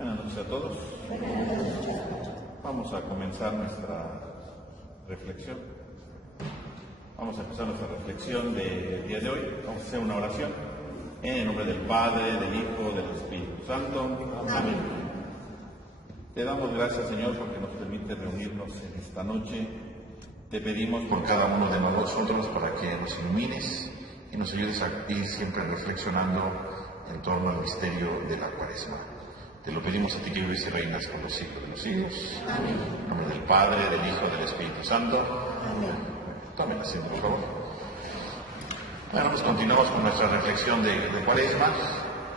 Buenas noches a todos. Vamos a comenzar nuestra reflexión. Vamos a empezar nuestra reflexión del día de hoy. Vamos a hacer una oración en el nombre del Padre, del Hijo, del Espíritu Santo. Amén. Te damos gracias, Señor, porque nos permite reunirnos en esta noche. Te pedimos por cada uno de nosotros para que nos ilumines y nos ayudes a ir siempre reflexionando en torno al misterio de la Cuaresma. Te lo pedimos a ti que vives y reinas por los siglos de los siglos. Amén. En nombre del Padre, del Hijo, del Espíritu Santo. Amén. Tomen asiento, por favor. Bueno, pues continuamos con nuestra reflexión de Cuaresma.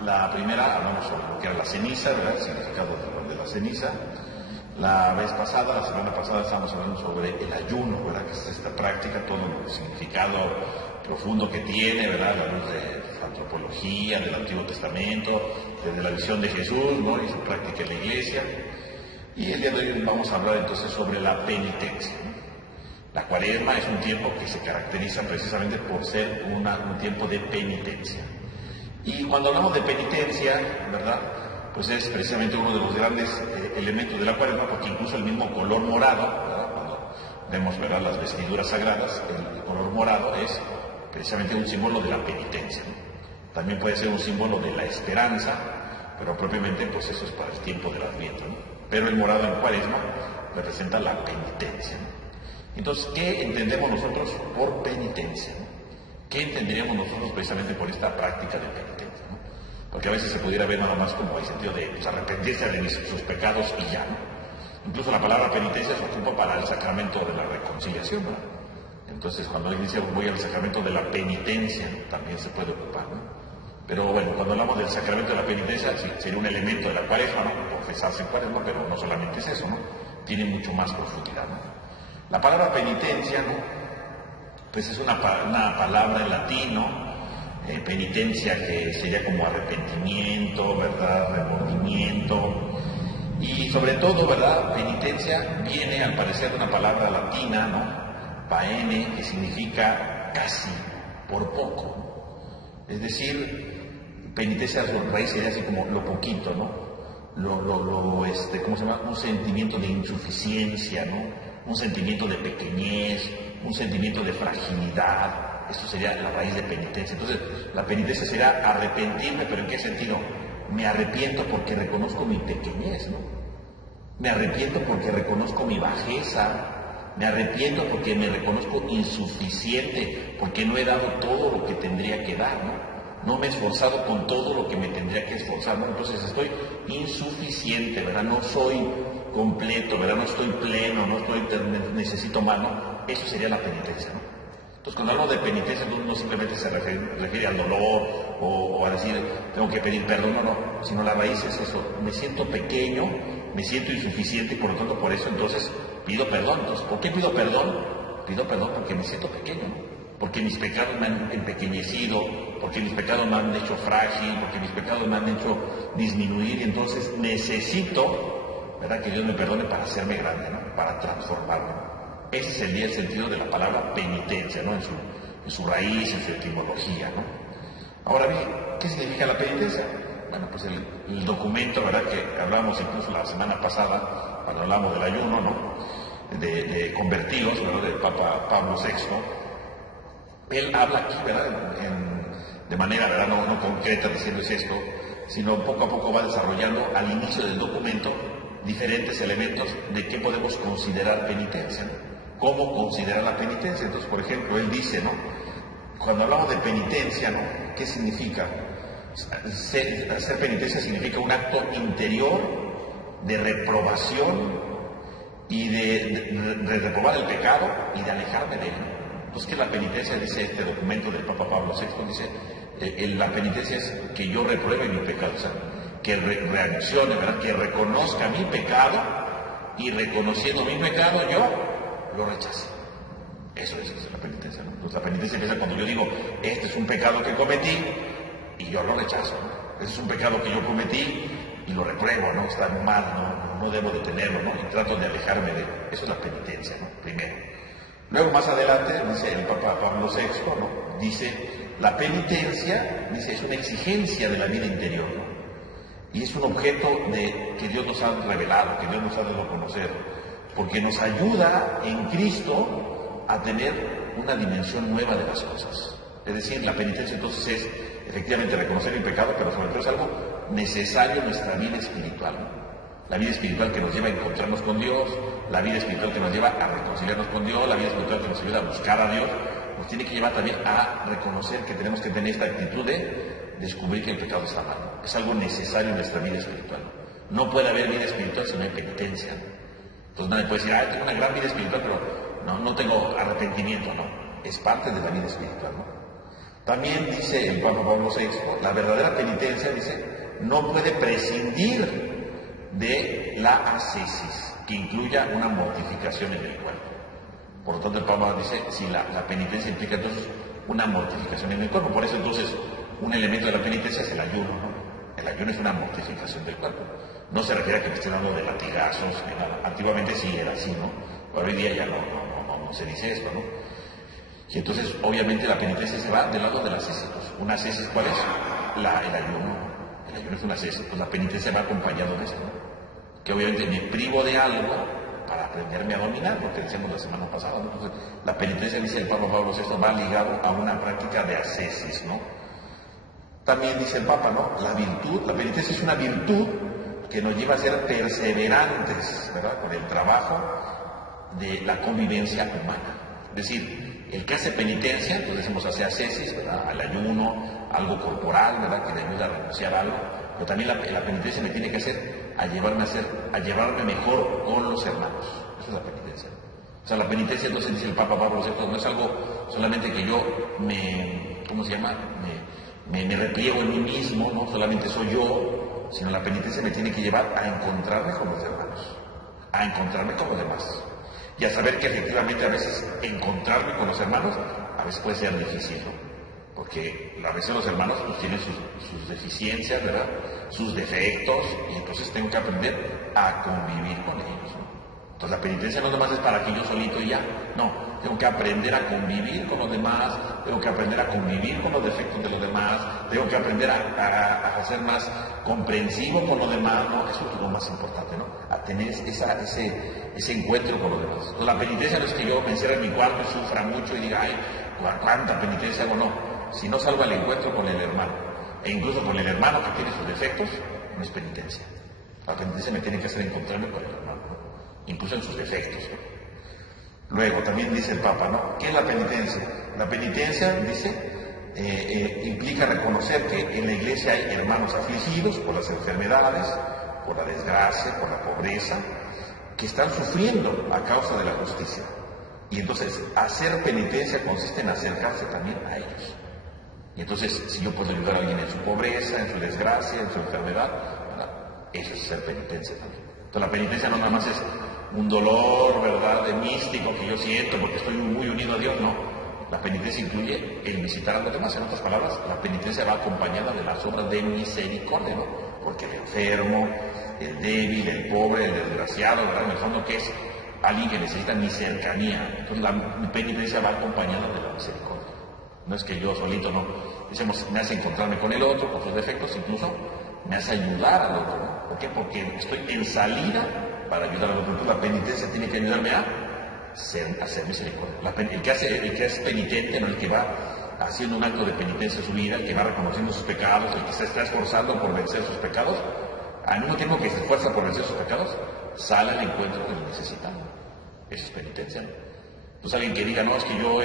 La primera, hablamos sobre lo que era la ceniza, ¿verdad? El significado de la ceniza. La vez pasada, la semana pasada, estábamos hablando sobre el ayuno, ¿verdad? Que es esta práctica, todo el significado profundo que tiene, ¿verdad? A la luz de la antropología, del Antiguo Testamento, desde la visión de Jesús, ¿no? Y su práctica en la Iglesia. Y el día de hoy vamos a hablar entonces sobre la penitencia, ¿no? La Cuaresma es un tiempo que se caracteriza precisamente por ser un tiempo de penitencia. Y cuando hablamos de penitencia, ¿verdad? Pues es precisamente uno de los grandes elementos de la Cuaresma, porque incluso el mismo color morado, ¿verdad? Cuando vemos, ¿verdad?, las vestiduras sagradas, el color morado es precisamente un símbolo de la penitencia, ¿no? También puede ser un símbolo de la esperanza, pero propiamente pues eso es para el tiempo del Adviento, ¿no? Pero el morado en Cuaresma representa la penitencia, ¿no? Entonces, ¿qué entendemos nosotros por penitencia, ¿no? ¿Qué entenderíamos nosotros precisamente por esta práctica de penitencia, ¿no? Porque a veces se pudiera ver nada más como el sentido de pues, arrepentirse de sus pecados y ya, ¿no? Incluso la palabra penitencia se ocupa para el sacramento de la reconciliación, ¿no? Entonces, cuando alguien dice voy al sacramento de la penitencia, también se puede ocupar, ¿no? Pero bueno, cuando hablamos del sacramento de la penitencia, sí, sería un elemento de la Cuaresma, ¿no? Confesarse en Cuaresma, pero no solamente es eso, ¿no? Tiene mucho más profundidad, ¿no? La palabra penitencia, ¿no? Pues es una palabra en latín, ¿no? Penitencia, que sería como arrepentimiento, ¿verdad? Remordimiento. Y sobre todo, ¿verdad? Penitencia viene al parecer de una palabra latina, ¿no? Paene, que significa casi, por poco. Es decir, penitencia, su raíz sería así como lo poquito, ¿no? ¿Cómo se llama? Un sentimiento de insuficiencia, ¿no? Un sentimiento de pequeñez, un sentimiento de fragilidad. Eso sería la raíz de penitencia. Entonces, la penitencia será arrepentirme, pero ¿en qué sentido? Me arrepiento porque reconozco mi pequeñez, ¿no? Me arrepiento porque reconozco mi bajeza. Me arrepiento porque me reconozco insuficiente, porque no he dado todo lo que tendría que dar, ¿no? No me he esforzado con todo lo que me tendría que esforzar, ¿no? Entonces estoy insuficiente, ¿verdad? No soy completo, ¿verdad? No estoy pleno, necesito más, ¿no? Eso sería la penitencia, ¿no? Entonces, cuando hablo de penitencia, no simplemente se refiere al dolor o a decir, tengo que pedir perdón, no, sino la raíz es eso, me siento pequeño, me siento insuficiente y por lo tanto por eso entonces pido perdón. Entonces, ¿por qué pido perdón? Pido perdón porque me siento pequeño, porque mis pecados me han empequeñecido, porque mis pecados me han hecho frágil, porque mis pecados me han hecho disminuir y entonces necesito, ¿verdad?, que Dios me perdone para hacerme grande, ¿no? Para transformarme. Ese sería el sentido de la palabra penitencia, ¿no? En su raíz, en su etimología, ¿no? Ahora bien, ¿qué significa la penitencia? Bueno, pues el documento, ¿verdad?, que hablamos incluso la semana pasada, cuando hablamos del ayuno, ¿no?, de convertidos, ¿verdad?, del Papa Pablo VI, él habla aquí, ¿verdad?, de manera, ¿verdad?, no concreta diciendo es esto, sino poco a poco va desarrollando al inicio del documento diferentes elementos de qué podemos considerar penitencia, ¿no? ¿Cómo considerar la penitencia? Entonces, por ejemplo, él dice, ¿no?, cuando hablamos de penitencia, ¿no?, ¿qué significa? Hacer penitencia significa un acto interior de reprobación y de reprobar el pecado y de alejarme de él. Entonces, ¿qué es la penitencia? Dice este documento del Papa Pablo VI, dice, la penitencia es que yo repruebe mi pecado, o sea, que reaccione, ¿verdad?, que reconozca mi pecado y reconociendo mi pecado yo lo rechace. Eso es la penitencia, ¿no? Entonces, la penitencia empieza cuando yo digo, este es un pecado que cometí y yo lo rechazo, ¿no? Este es un pecado que yo cometí y lo repruebo, ¿no? Está mal, no debo de tenerlo, ¿no? Y trato de alejarme de él. Eso es la penitencia, ¿no? Primero. Luego, más adelante, dice el Papa Pablo VI, ¿no?, dice, la penitencia, dice, es una exigencia de la vida interior, ¿no? y es un objeto que Dios nos ha revelado, que Dios nos ha dado a conocer, porque nos ayuda en Cristo a tener una dimensión nueva de las cosas. Es decir, la penitencia entonces es efectivamente reconocer el pecado, pero sobre todo es algo necesario en nuestra vida espiritual, ¿no? La vida espiritual que nos lleva a encontrarnos con Dios, la vida espiritual que nos lleva a reconciliarnos con Dios, la vida espiritual que nos ayuda a buscar a Dios, nos tiene que llevar también a reconocer que tenemos que tener esta actitud de descubrir que el pecado está mal. Es algo necesario en nuestra vida espiritual. No puede haber vida espiritual si no hay penitencia. Entonces nadie puede decir, tengo una gran vida espiritual, pero no tengo arrepentimiento, no. Es parte de la vida espiritual, ¿no? También dice el Papa Pablo VI, la verdadera penitencia, dice, no puede prescindir de la ascesis, que incluya una mortificación en el cuerpo. Por lo tanto, el Papa dice, si la penitencia implica entonces una mortificación en el cuerpo, por eso entonces un elemento de la penitencia es el ayuno, ¿no? El ayuno es una mortificación del cuerpo. No se refiere a que me esté dando de latigazos ni nada. Antiguamente sí era así, ¿no? Pero hoy día ya no se dice esto, ¿no? Y entonces, obviamente, la penitencia se va del lado de las ascesis. ¿Una ascesis cuál es? El ayuno. El ayuno es una ascesis. Pues la penitencia va acompañado de esto, ¿no? Que obviamente me privo de algo para aprenderme a dominar, lo que decíamos la semana pasada, ¿no? Entonces, la penitencia, dice el Papa Pablo VI, va ligado a una práctica de ascesis, ¿no? También dice el Papa, ¿no? La penitencia es una virtud que nos lleva a ser perseverantes, ¿verdad? Con el trabajo de la convivencia humana. Es decir, el que hace penitencia, entonces decimos hace ascesis, ¿verdad? Al ayuno, algo corporal, ¿verdad? Que le ayuda a renunciar a algo. Pero también la penitencia me tiene que hacer a llevarme mejor con los hermanos. Eso es la penitencia. O sea, la penitencia, entonces dice el Papa Pablo VI, no es algo solamente que yo me repliego en mí mismo, no solamente soy yo, sino la penitencia me tiene que llevar a encontrarme con los hermanos, a encontrarme con los demás. Y a saber que efectivamente a veces encontrarme con los hermanos, a veces puede ser difícil, ¿no? Porque a veces los hermanos pues, tienen sus deficiencias, ¿verdad? Sus defectos, y entonces tengo que aprender a convivir con ellos, ¿no? Entonces la penitencia no nomás es para que yo solito y ya, no, tengo que aprender a convivir con los demás, tengo que aprender a convivir con los defectos de los demás, tengo que aprender a ser más comprensivo con los demás, ¿no? Eso es lo más importante, ¿no? A tener ese encuentro con los demás. Entonces la penitencia no es que yo me encierre en mi cuarto y sufra mucho y diga, ay, cuánta penitencia hago, no. Si no salgo al encuentro con el hermano, e incluso con el hermano que tiene sus defectos, no es penitencia. La penitencia me tiene que hacer encontrarme con el hermano, ¿no? Incluso en sus defectos, ¿no? Luego, también dice el Papa, ¿no? ¿Qué es la penitencia? La penitencia, dice, implica reconocer que en la Iglesia hay hermanos afligidos por las enfermedades, por la desgracia, por la pobreza, que están sufriendo a causa de la justicia. Y entonces, hacer penitencia consiste en acercarse también a ellos. Y entonces, si yo puedo ayudar a alguien en su pobreza, en su desgracia, en su enfermedad, ¿verdad? Eso es hacer penitencia también. Entonces, la penitencia no nada más es un dolor, ¿verdad?, de místico que yo siento porque estoy muy unido a Dios, no. La penitencia incluye el visitar a los demás. En otras palabras, la penitencia va acompañada de las obras de misericordia, ¿no? Porque el enfermo, el débil, el pobre, el desgraciado, ¿verdad?, en el fondo, ¿qué es? Alguien que necesita mi cercanía. Entonces, la penitencia va acompañada de la misericordia. No es que yo solito, no. Decimos, me hace encontrarme con el otro, con sus defectos, incluso me hace ayudar al otro, ¿no? ¿Por qué? Porque estoy en salida para ayudar al otro. Entonces, la penitencia tiene que ayudarme a hacer misericordia. El que es penitente, no el que va haciendo un acto de penitencia en su vida, el que va reconociendo sus pecados, el que se está esforzando por vencer sus pecados, al mismo tiempo que se esfuerza por vencer sus pecados, sale al encuentro que lo necesitan. Eso es penitencia, ¿no? Entonces, alguien que diga, no, es que yo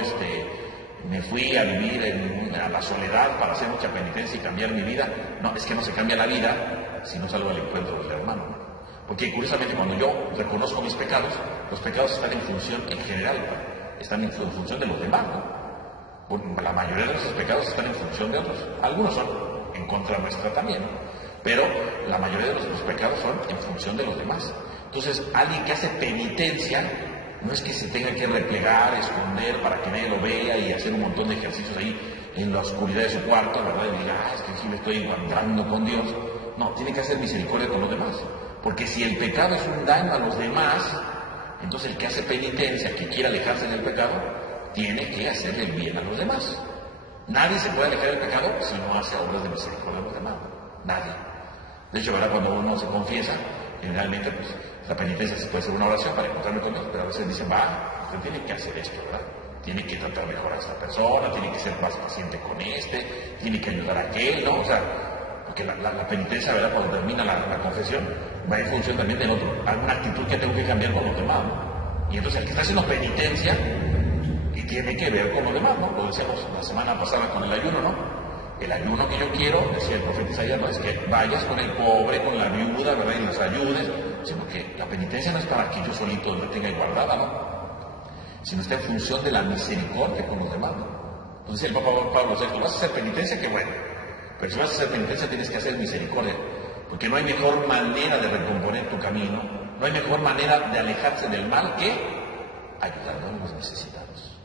me fui a vivir a la soledad para hacer mucha penitencia y cambiar mi vida. No, es que no se cambia la vida si no salgo al encuentro del hermano, ¿no? Porque curiosamente cuando yo reconozco mis pecados, los pecados están en función, en general, están en función de los demás, ¿no? La mayoría de nuestros pecados están en función de otros. Algunos son en contra nuestra también, ¿no? Pero la mayoría de nuestros pecados son en función de los demás. Entonces, alguien que hace penitencia no es que se tenga que replegar, esconder para que nadie lo vea y hacer un montón de ejercicios ahí en la oscuridad de su cuarto, ¿verdad? Y diga, es que aquí me estoy encontrando con Dios. No, tiene que hacer misericordia con los demás. Porque si el pecado es un daño a los demás, entonces el que hace penitencia, que quiere alejarse del pecado, tiene que hacerle el bien a los demás. Nadie se puede alejar del pecado si no hace obras de misericordia a los demás. Nadie. De hecho, ¿verdad? Cuando uno se confiesa, generalmente pues, la penitencia puede ser una oración para encontrarme con Dios, pero a veces dicen, usted tiene que hacer esto, ¿verdad? Tiene que tratar mejor a esta persona, tiene que ser más paciente con tiene que ayudar a aquel, ¿no? O sea, porque la penitencia, ¿verdad? Cuando termina la confesión, va en función también del otro, alguna actitud que tengo que cambiar con los demás, ¿no? Y entonces el que está haciendo penitencia, y tiene que ver con los demás, ¿no? Lo decíamos la semana pasada con el ayuno, ¿no? El ayuno que yo quiero, decía el profeta Isaías, no es que vayas con el pobre, con la viuda, ¿verdad? Y los ayudes, sino que la penitencia no es para que yo solito la tenga guardada, ¿no? Sino está en función de la misericordia con los demás, ¿no? Entonces el Papa Pablo VI, vas a hacer penitencia, qué bueno, pero si vas a hacer penitencia tienes que hacer misericordia, porque no hay mejor manera de recomponer tu camino, no hay mejor manera de alejarse del mal que ayudando a los necesitados,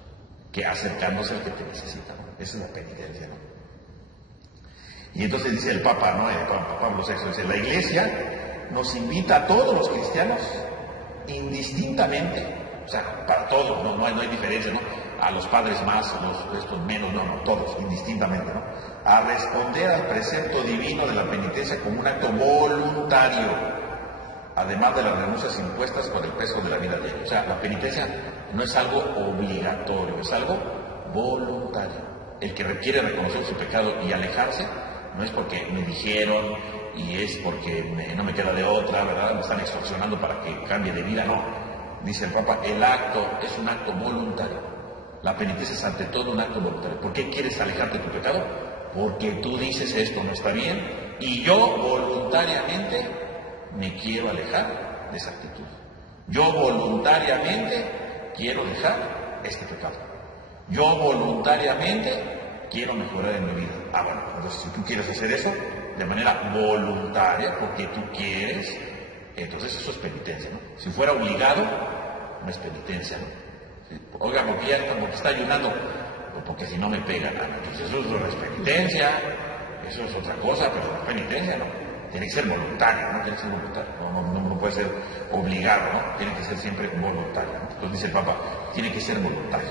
que acercándose al que te necesita, ¿no? Esa es la penitencia, ¿no? Y entonces dice el Papa, ¿no? El Papa Pablo VI, dice, la Iglesia nos invita a todos los cristianos, indistintamente, o sea, para todos, no hay diferencia, ¿no? A los padres más, a estos menos, no, todos, indistintamente, ¿no? A responder al precepto divino de la penitencia como un acto voluntario, además de las renuncias impuestas por el peso de la vida diaria. O sea, la penitencia no es algo obligatorio, es algo voluntario. El que requiere reconocer su pecado y alejarse, no es porque me dijeron y es porque no me queda de otra, ¿verdad? Me están extorsionando para que cambie de vida, no. Dice el Papa, el acto es un acto voluntario. La penitencia es ante todo un acto voluntario. ¿Por qué quieres alejarte de tu pecado? Porque tú dices esto no está bien y yo voluntariamente me quiero alejar de esa actitud. Yo voluntariamente quiero dejar este pecado. Yo voluntariamente quiero mejorar en mi vida. Bueno, entonces si tú quieres hacer eso de manera voluntaria, porque tú quieres, entonces eso es penitencia, ¿no? Si fuera obligado, no es penitencia, ¿no? ¿Sí? Oiga, porque está ayunando, porque si no me pegan, entonces eso no es penitencia, eso es otra cosa, pero no es penitencia, ¿no? Tiene que ser voluntario, ¿no? Tiene que ser voluntario, no puede ser obligado, ¿no? Tiene que ser siempre voluntario, ¿no? Entonces dice el Papa, tiene que ser voluntario.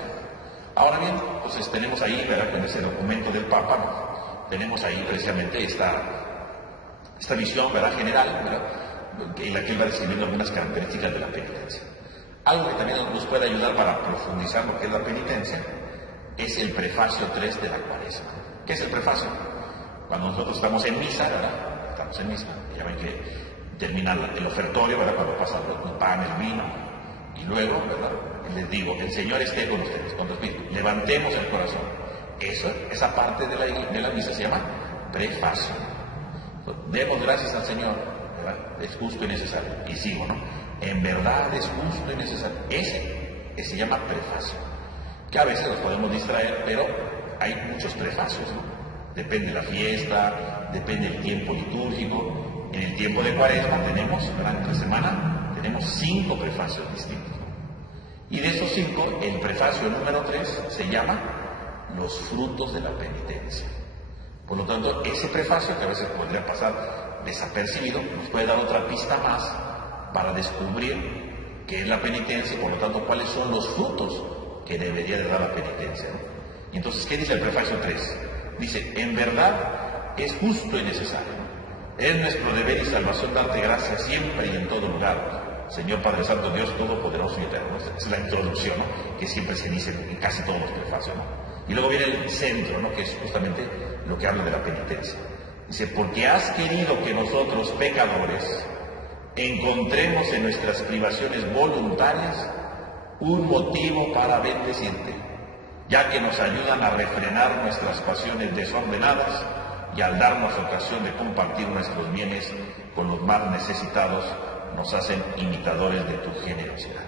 Ahora bien, entonces tenemos ahí, ¿verdad? Con ese documento del Papa, ¿no? Tenemos ahí precisamente esta visión, ¿verdad? General, ¿verdad? En la que él va describiendo algunas características de la penitencia. Algo que también nos puede ayudar para profundizar lo que es la penitencia es el prefacio 3 de la Cuaresma. ¿Qué es el prefacio? Cuando nosotros estamos en misa, ¿verdad? Estamos en misa, ya ven que termina el ofertorio, ¿verdad? Cuando pasa el pan, el vino, y luego, ¿verdad? Les digo, el Señor esté con ustedes, con tu espíritu. Levantemos el corazón. Esa parte de la misa se llama prefacio. Demos gracias al Señor, ¿verdad? Es justo y necesario. Y sigo, ¿no? En verdad es justo y necesario. Ese se llama prefacio. Que a veces nos podemos distraer, pero hay muchos prefacios, ¿no? Depende de la fiesta, depende del tiempo litúrgico. En el tiempo de Cuaresma tenemos, durante la semana, tenemos 5 prefacios distintos. Y de esos 5, el prefacio número 3 se llama los frutos de la penitencia. Por lo tanto, ese prefacio, que a veces podría pasar desapercibido, nos puede dar otra pista más para descubrir qué es la penitencia y por lo tanto cuáles son los frutos que debería de dar la penitencia, ¿no? Y entonces, ¿qué dice el prefacio 3? Dice, en verdad es justo y necesario, ¿no? Es nuestro deber y salvación darte gracias siempre y en todo lugar, Señor Padre Santo, Dios Todopoderoso y Eterno. Esa es la introducción, ¿no? Que siempre se dice en casi todos los prefacios, ¿no? Y luego viene el centro, ¿no? Que es justamente lo que habla de la penitencia. Dice, porque has querido que nosotros, pecadores, encontremos en nuestras privaciones voluntarias un motivo para bendecirte, ya que nos ayudan a refrenar nuestras pasiones desordenadas y al darnos ocasión de compartir nuestros bienes con los más necesitados, nos hacen imitadores de tu generosidad.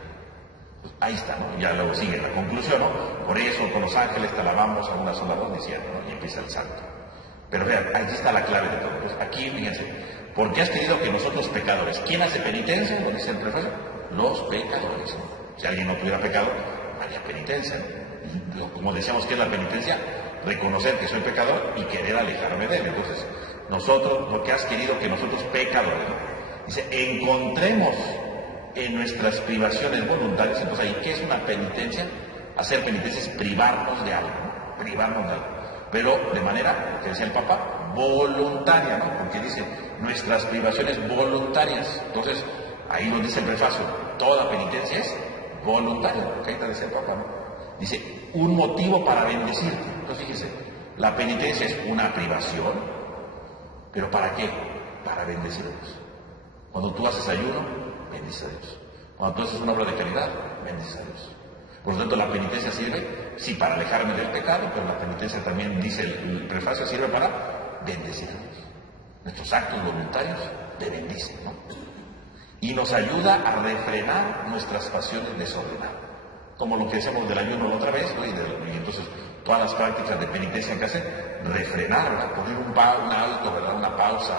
Pues ahí está, ¿no? Ya luego sigue la conclusión, ¿no? Por eso con los ángeles te alabamos a una sola voz diciendo, ¿no? Y empieza el santo. Pero vean, aquí está la clave de todo. Pues aquí, fíjense, porque has querido que nosotros pecadores, ¿quién hace penitencia? Lo dice el prefacio, los pecadores, ¿no? Si alguien no tuviera pecado, no haría penitencia, ¿no? Como decíamos, ¿qué es la penitencia? Reconocer que soy pecador y querer alejarme de él. Entonces, nosotros, porque has querido que nosotros pecadores, ¿no? Dice, encontremos en nuestras privaciones voluntarias. Entonces ahí, ¿qué es una penitencia? Hacer penitencia es privarnos de algo, ¿no? Privarnos de algo, pero de manera, que decía el Papa, voluntaria, ¿no? Porque dice, nuestras privaciones voluntarias. Entonces, ahí nos dice el prefacio, toda penitencia es voluntaria, porque ahí está dice el Papa, ¿no? Dice, un motivo para bendecirte. Entonces, fíjese, la penitencia es una privación, pero ¿para qué? Para bendecir a Dios. Cuando tú haces ayuno, bendice a Dios. Cuando tú haces una obra de caridad, bendice a Dios. Por lo tanto, la penitencia sirve, sí, para alejarme del pecado, pero la penitencia también, dice el prefacio, sirve para bendecir a Dios. Nuestros actos voluntarios te bendicen, ¿no? Y nos ayuda a refrenar nuestras pasiones desordenadas. Como lo que decíamos del ayuno la otra vez, ¿no? Y entonces, todas las prácticas de penitencia que hacen, refrenar, ¿verdad? Poner un alto, ¿verdad? Una pausa,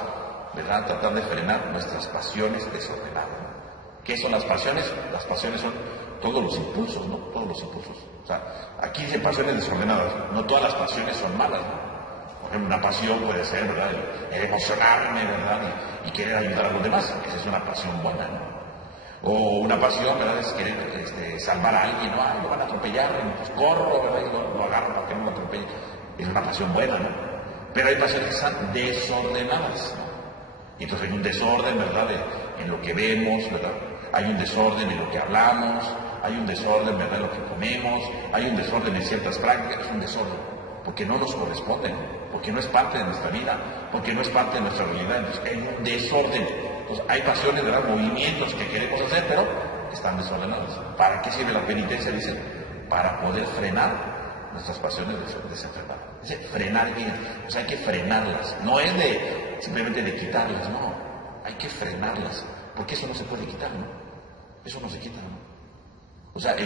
¿verdad? Tratar de frenar nuestras pasiones desordenadas, ¿no? ¿Qué son las pasiones? Las pasiones son todos los impulsos, ¿no? Todos los impulsos. O sea, aquí dice pasiones desordenadas. No todas las pasiones son malas, ¿no? Por ejemplo, una pasión puede ser, ¿verdad? El emocionarme, ¿verdad? Y querer ayudar a los demás. Esa es una pasión buena, ¿no? O una pasión, ¿verdad? Es querer salvar a alguien, ¿no? Ah, lo van a atropellar, pues corro, ¿verdad? Y lo agarro para que no lo atropellen. Es una pasión buena, ¿no? Pero hay pasiones que están desordenadas, ¿no? Y entonces hay un desorden, ¿verdad? En lo que vemos, ¿verdad? Hay un desorden en lo que hablamos, hay un desorden, ¿verdad?, en lo que comemos, hay un desorden en ciertas prácticas, es un desorden, porque no nos corresponde, ¿no? Porque no es parte de nuestra vida, porque no es parte de nuestra realidad, entonces hay un desorden. Entonces hay pasiones, ¿verdad?, movimientos que queremos hacer, pero están desordenados. ¿Para qué sirve la penitencia? Dice, para poder frenar nuestras pasiones desenfrenadas. Dice, frenar bien, o sea, hay que frenarlas, no es simplemente de quitarlas, no, hay que frenarlas. Porque eso no se puede quitar, ¿no? Eso no se quita, ¿no? O sea, por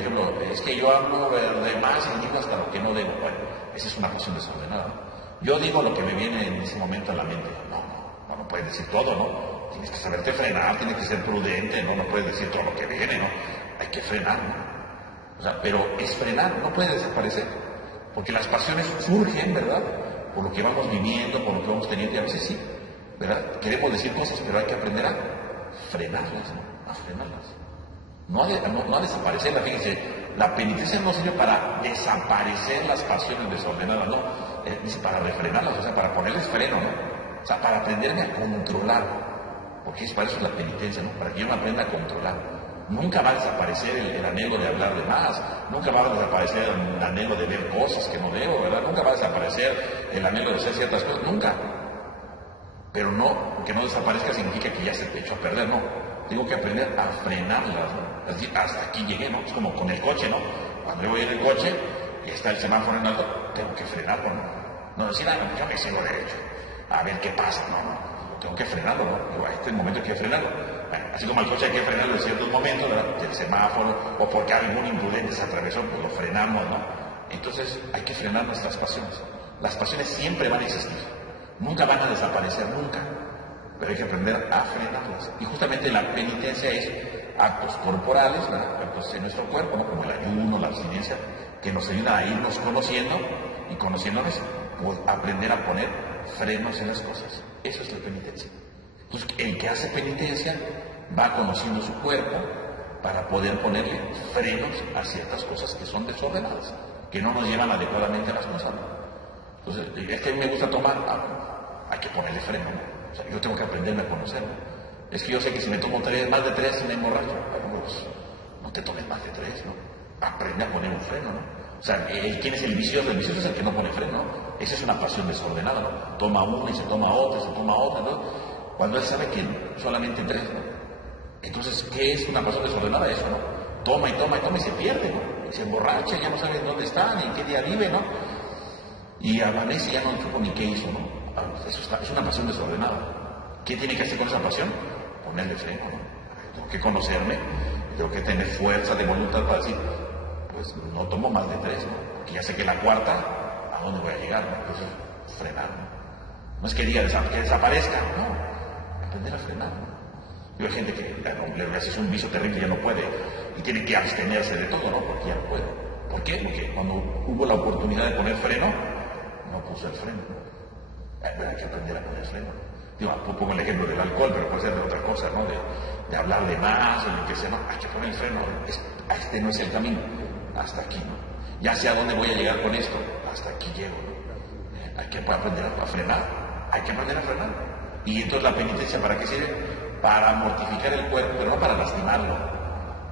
ejemplo, es que yo hablo de más y digo hasta lo que no debo. Bueno, esa es una pasión desordenada, ¿no? Yo digo lo que me viene en ese momento a la mente. No puedes decir todo, ¿no? Tienes que saberte frenar, tienes que ser prudente, ¿no? No puedes decir todo lo que viene, ¿no? Hay que frenar, ¿no? O sea, pero es frenar, no puede desaparecer. Porque las pasiones surgen, ¿verdad? Por lo que vamos viviendo, por lo que vamos teniendo, y a veces sí, ¿verdad? Queremos decir cosas, pero hay que aprender a frenarlas, ¿no? A frenarlas. No a desaparecerlas. Fíjense, la penitencia no sirve para desaparecer las pasiones desordenadas, no. Dice para refrenarlas, o sea, para ponerles freno, ¿no? O sea, para aprenderme a controlar. Porque para eso es la penitencia, ¿no? Para que yo me aprenda a controlar. Nunca va a desaparecer el anhelo de hablar de más, nunca va a desaparecer el anhelo de ver cosas que no debo, ¿verdad? Nunca va a desaparecer el anhelo de hacer ciertas cosas, nunca. Pero no, que no desaparezca significa que ya se te echó a perder, no. Tengo que aprender a frenarlas, ¿no? Es decir, hasta aquí llegué, ¿no? Es como con el coche, ¿no? Cuando yo voy en el coche y está el semáforo en alto, tengo que frenarlo, ¿no? No decir, yo me sigo derecho, a ver qué pasa, no. Tengo que frenarlo, ¿no? Digo, este es el momento que hay que frenarlo. Bueno, así como el coche hay que frenarlo en ciertos momentos, ¿verdad? El semáforo, o porque algún imprudente se atravesó, pues lo frenamos, ¿no? Entonces hay que frenar nuestras pasiones. Las pasiones siempre van a existir. Nunca van a desaparecer, nunca. Pero hay que aprender a frenarlas. Y justamente la penitencia es actos corporales, ¿verdad? Actos en nuestro cuerpo, ¿no? Como el ayuno, la abstinencia, que nos ayudan a irnos conociendo y conociéndonos, pues aprender a poner frenos en las cosas. Eso es la penitencia. Entonces, el que hace penitencia va conociendo su cuerpo para poder ponerle frenos a ciertas cosas que son desordenadas, que no nos llevan adecuadamente a las cosas, ¿no? Entonces, es que a mí me gusta tomar, hay que ponerle freno, ¿no? O sea, yo tengo que aprenderme a conocer, ¿no? Es que yo sé que si me tomo más de 3 me emborracho. Bueno, pues no te tomes más de 3, ¿no? Aprende a poner un freno, ¿no? O sea, ¿quién es el vicioso? El vicioso es el que no pone freno, ¿no? Esa es una pasión desordenada, ¿no? Toma una y se toma otra, ¿no? Cuando él sabe que solamente 3, ¿no? Entonces, ¿qué es una pasión desordenada? Eso, ¿no? Toma y se pierde, ¿no? Y se emborracha, ya no sabe dónde está, ni en qué día vive, ¿no? Y amanece y ya no supo ni qué hizo, ¿no? Eso es una pasión desordenada. ¿Qué tiene que hacer con esa pasión? Ponerle freno, ¿no? Tengo que conocerme, tengo que tener fuerza de voluntad para decir, pues no tomo más de 3, ¿no? Porque ya sé que la cuarta, ¿a dónde voy a llegar? ¿No? Entonces, frenar, ¿no? No es que diga que desaparezca, no. Aprender a frenar, ¿no? Y hay gente que le haces un vicio terrible y ya no puede, y tiene que abstenerse de todo, ¿no? Porque ya no puede. ¿Por qué? Porque cuando hubo la oportunidad de poner freno, no puso el freno. Hay que aprender a poner freno. Digo, pongo el ejemplo del alcohol, pero puede ser de otra cosa, ¿no? De hablar de más, o de que sea, no, hay que poner el freno. Este no es el camino, hasta aquí, ¿no? Ya sé a dónde voy a llegar con esto, hasta aquí llego, ¿no? Hay que aprender a frenar. hay que aprender a frenar. Y entonces la penitencia, ¿para qué sirve? Para mortificar el cuerpo, pero no para lastimarlo,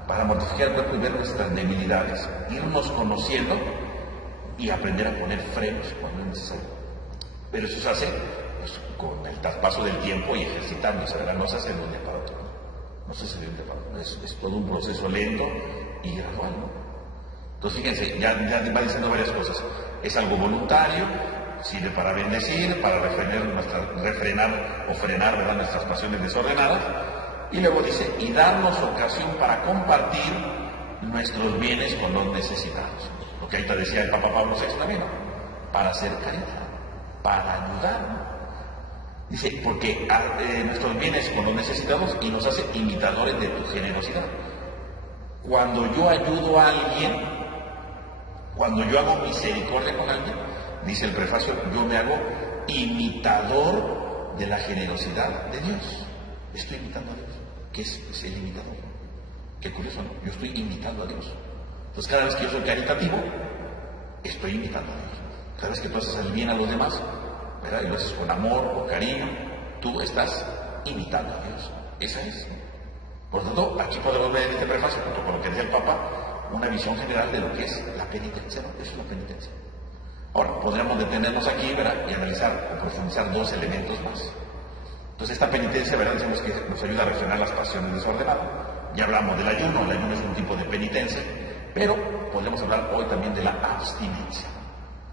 para mortificar el cuerpo y ver nuestras debilidades, irnos conociendo y aprender a poner frenos cuando es necesario. Pero eso se hace pues, con el traspaso del tiempo y ejercitándose, ¿verdad? No se hace de un día para otro, no se hace de un día para otro, es todo un proceso lento y gradual, ¿no? Entonces fíjense, ya va diciendo varias cosas. Es algo voluntario, sirve para bendecir, para refrenar o frenar, ¿verdad?, nuestras pasiones desordenadas. Y luego dice, y darnos ocasión para compartir nuestros bienes con los necesitados. Lo que ahorita decía el Papa Pablo VI también, ¿no? Para hacer caridad, para ayudar, ¿no? Dice, porque nuestros bienes con los necesitados y nos hace imitadores de tu generosidad. Cuando yo ayudo a alguien, cuando yo hago misericordia con alguien, dice el prefacio, yo me hago imitador de la generosidad de Dios. Estoy imitando a Dios, que es el imitador. Qué curioso, ¿no? Yo estoy imitando a Dios. Entonces cada vez que yo soy caritativo, estoy imitando a Dios. Cada vez que tú haces el bien a los demás, ¿verdad?, y lo haces con amor, con cariño, tú estás imitando a Dios. Esa es, ¿no? Por lo tanto, aquí podemos ver en este prefacio, junto con lo que decía el Papa, una visión general de lo que es la penitencia, ¿no? Eso es la penitencia. Ahora, podríamos detenernos aquí, ¿verdad?, y analizar o profundizar dos elementos más. Entonces, esta penitencia, ¿verdad?, decimos que nos ayuda a refrenar las pasiones desordenadas. Ya hablamos del ayuno, el ayuno es un tipo de penitencia, pero podemos hablar hoy también de la abstinencia.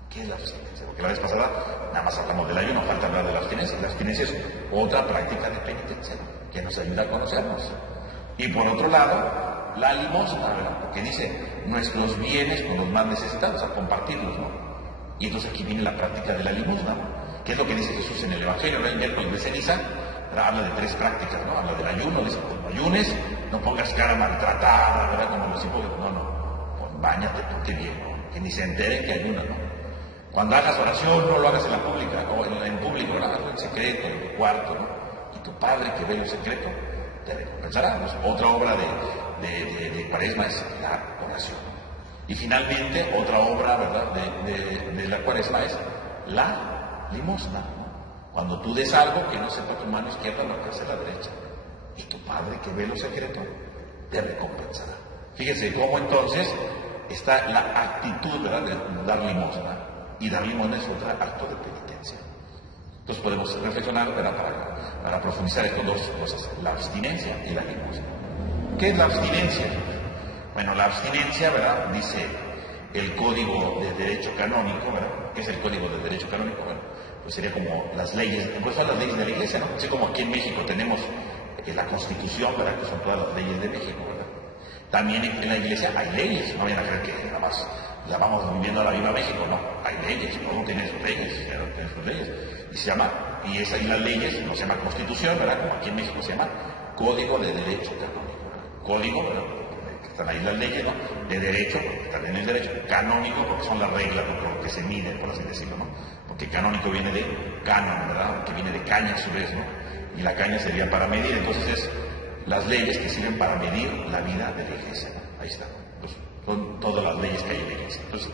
¿Qué es la abstinencia? Porque la vez pasada nada más hablamos del ayuno, falta hablar de la abstinencia. La abstinencia es otra práctica de penitencia, ¿no?, que nos ayuda a conocernos. Y por otro lado, la limosna, ¿verdad?, porque dice nuestros bienes con los más necesitados, a compartirlos, ¿no? Y entonces aquí viene la práctica de la limosna, ¿no?, que es lo que dice Jesús en el Evangelio, ¿no? El miércoles de ceniza, ¿verdad?, habla de tres prácticas, ¿no? Habla del ayuno, dice, cuando ayunes, no pongas cara maltratada, ¿verdad?, como los hipócritas, no, pues báñate, ponte bien, ¿no?, que ni se entere que ayunas, ¿no? Cuando hagas oración, no lo hagas en la pública, o en público, ¿no?, hazlo en secreto, en tu cuarto, ¿no? Y tu Padre que ve lo secreto te recompensará. Pues, otra obra de Cuaresma es la oración. Y finalmente, otra obra, ¿verdad?, de la Cuaresma es la limosna, ¿no? Cuando tú des algo, que no sepa tu mano izquierda lo que hace la derecha. Y tu Padre que ve lo secreto te recompensará. Fíjense cómo entonces está la actitud, ¿verdad?, de dar limosna. Y dar limosna es otro acto de penitencia. Entonces podemos reflexionar, ¿verdad?, para profundizar estas dos cosas, la abstinencia y la limosna. ¿Qué es la abstinencia? Bueno, la abstinencia, ¿verdad?, dice el Código de Derecho Canónico, ¿verdad? ¿Qué es el Código de Derecho Canónico? Bueno, pues sería como las leyes, pues son las leyes de la Iglesia, ¿no? Así como aquí en México tenemos la Constitución, ¿verdad?, que son todas las leyes de México, ¿verdad? También en la Iglesia hay leyes, no vayan a creer que nada más la vamos viviendo a la viva México, no, hay leyes, todo tiene sus leyes, claro, tiene sus leyes, y se llama, y las leyes no se llama Constitución, ¿verdad?, como aquí en México se llama Código de Derecho Canónico, ¿verdad? Código, ¿verdad?, porque están ahí las leyes, ¿no?, de derecho, porque también es derecho, canónico, porque son las reglas, ¿no?, por lo que se mide, por así decirlo, ¿no?, porque canónico viene de canon, ¿verdad?, que viene de caña a su vez, ¿no?, y la caña sería para medir, entonces es las leyes que sirven para medir la vida de la Iglesia, ¿no? Ahí está. Pues, son todas las leyes que hay en la Iglesia. Entonces,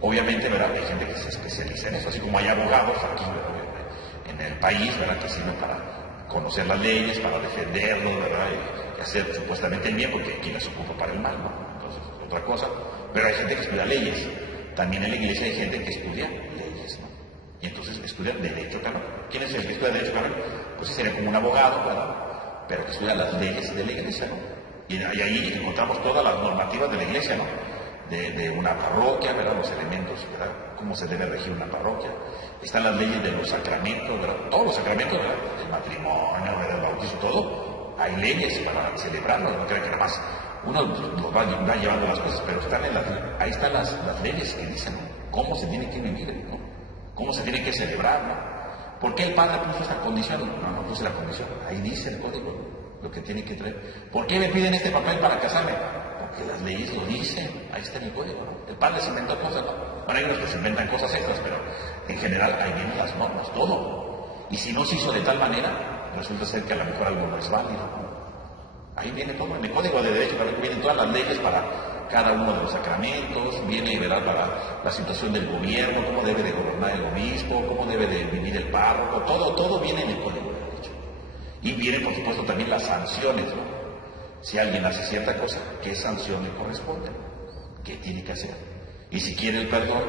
obviamente, ¿verdad?, hay gente que se especializa en eso, así como hay abogados aquí, ¿verdad?, en el país, ¿verdad?, que sirven para conocer las leyes, para defenderlos, ¿verdad?, y hacer supuestamente el bien, porque aquí las ocupa para el mal, ¿no? Entonces, es otra cosa. Pero hay gente que estudia leyes. También en la Iglesia hay gente que estudia leyes, ¿no? Y entonces estudia Derecho Canónico. ¿Quién es el que estudia Derecho Canónico? Pues sí, sería como un abogado, ¿verdad?, pero que estudia las leyes de la Iglesia, ¿no? Y ahí encontramos todas las normativas de la Iglesia, ¿no?, de una parroquia, ¿verdad?, los elementos, ¿verdad?, cómo se debe regir una parroquia. Están las leyes de los sacramentos, ¿verdad?, todos los sacramentos, ¿verdad?, el matrimonio, ¿verdad?, el bautizo, todo. Hay leyes para celebrarlo, no creo que nada más uno los va llevando las cosas, pero ahí están las leyes que dicen, ¿no?, cómo se tiene que vivir, ¿no?, cómo se tiene que celebrar, ¿no? ¿Por qué el Padre puso esta condición? No puse la condición. Ahí dice el código lo que tiene que traer. ¿Por qué me piden este papel para casarme? Porque las leyes lo dicen. Ahí está en el código, ¿no? El Padre se inventó cosas, ¿no? Bueno, hay unos que se inventan cosas extras, pero en general ahí vienen las normas, todo. Y si no se hizo de tal manera, resulta ser que a lo mejor algo no es válido, ¿no? Ahí viene todo, en el Código de Derecho también vienen todas las leyes para cada uno de los sacramentos, viene, ¿verdad?, para la situación del gobierno, cómo debe de gobernar el obispo, cómo debe de vivir el párroco, todo viene en el Código de Derecho. Y vienen, por supuesto, también las sanciones, ¿no? Si alguien hace cierta cosa, ¿qué sanción le corresponde? ¿Qué tiene que hacer? Y si quiere el perdón,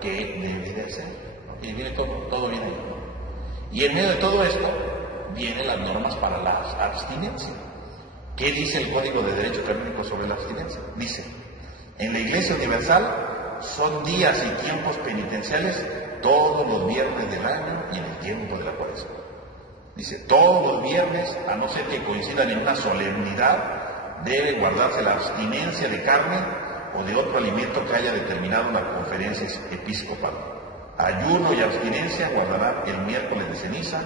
¿qué debe de hacer? ¿No? Y viene todo viene ahí, ¿no? Y en medio de todo esto, vienen las normas para la abstinencia. ¿Qué dice el Código de Derecho Canónico sobre la abstinencia? Dice, en la Iglesia Universal son días y tiempos penitenciales todos los viernes del año y en el tiempo de la Cuaresma. Dice, todos los viernes, a no ser que coincidan en una solemnidad, debe guardarse la abstinencia de carne o de otro alimento que haya determinado la conferencia episcopal. Ayuno y abstinencia guardarán el miércoles de ceniza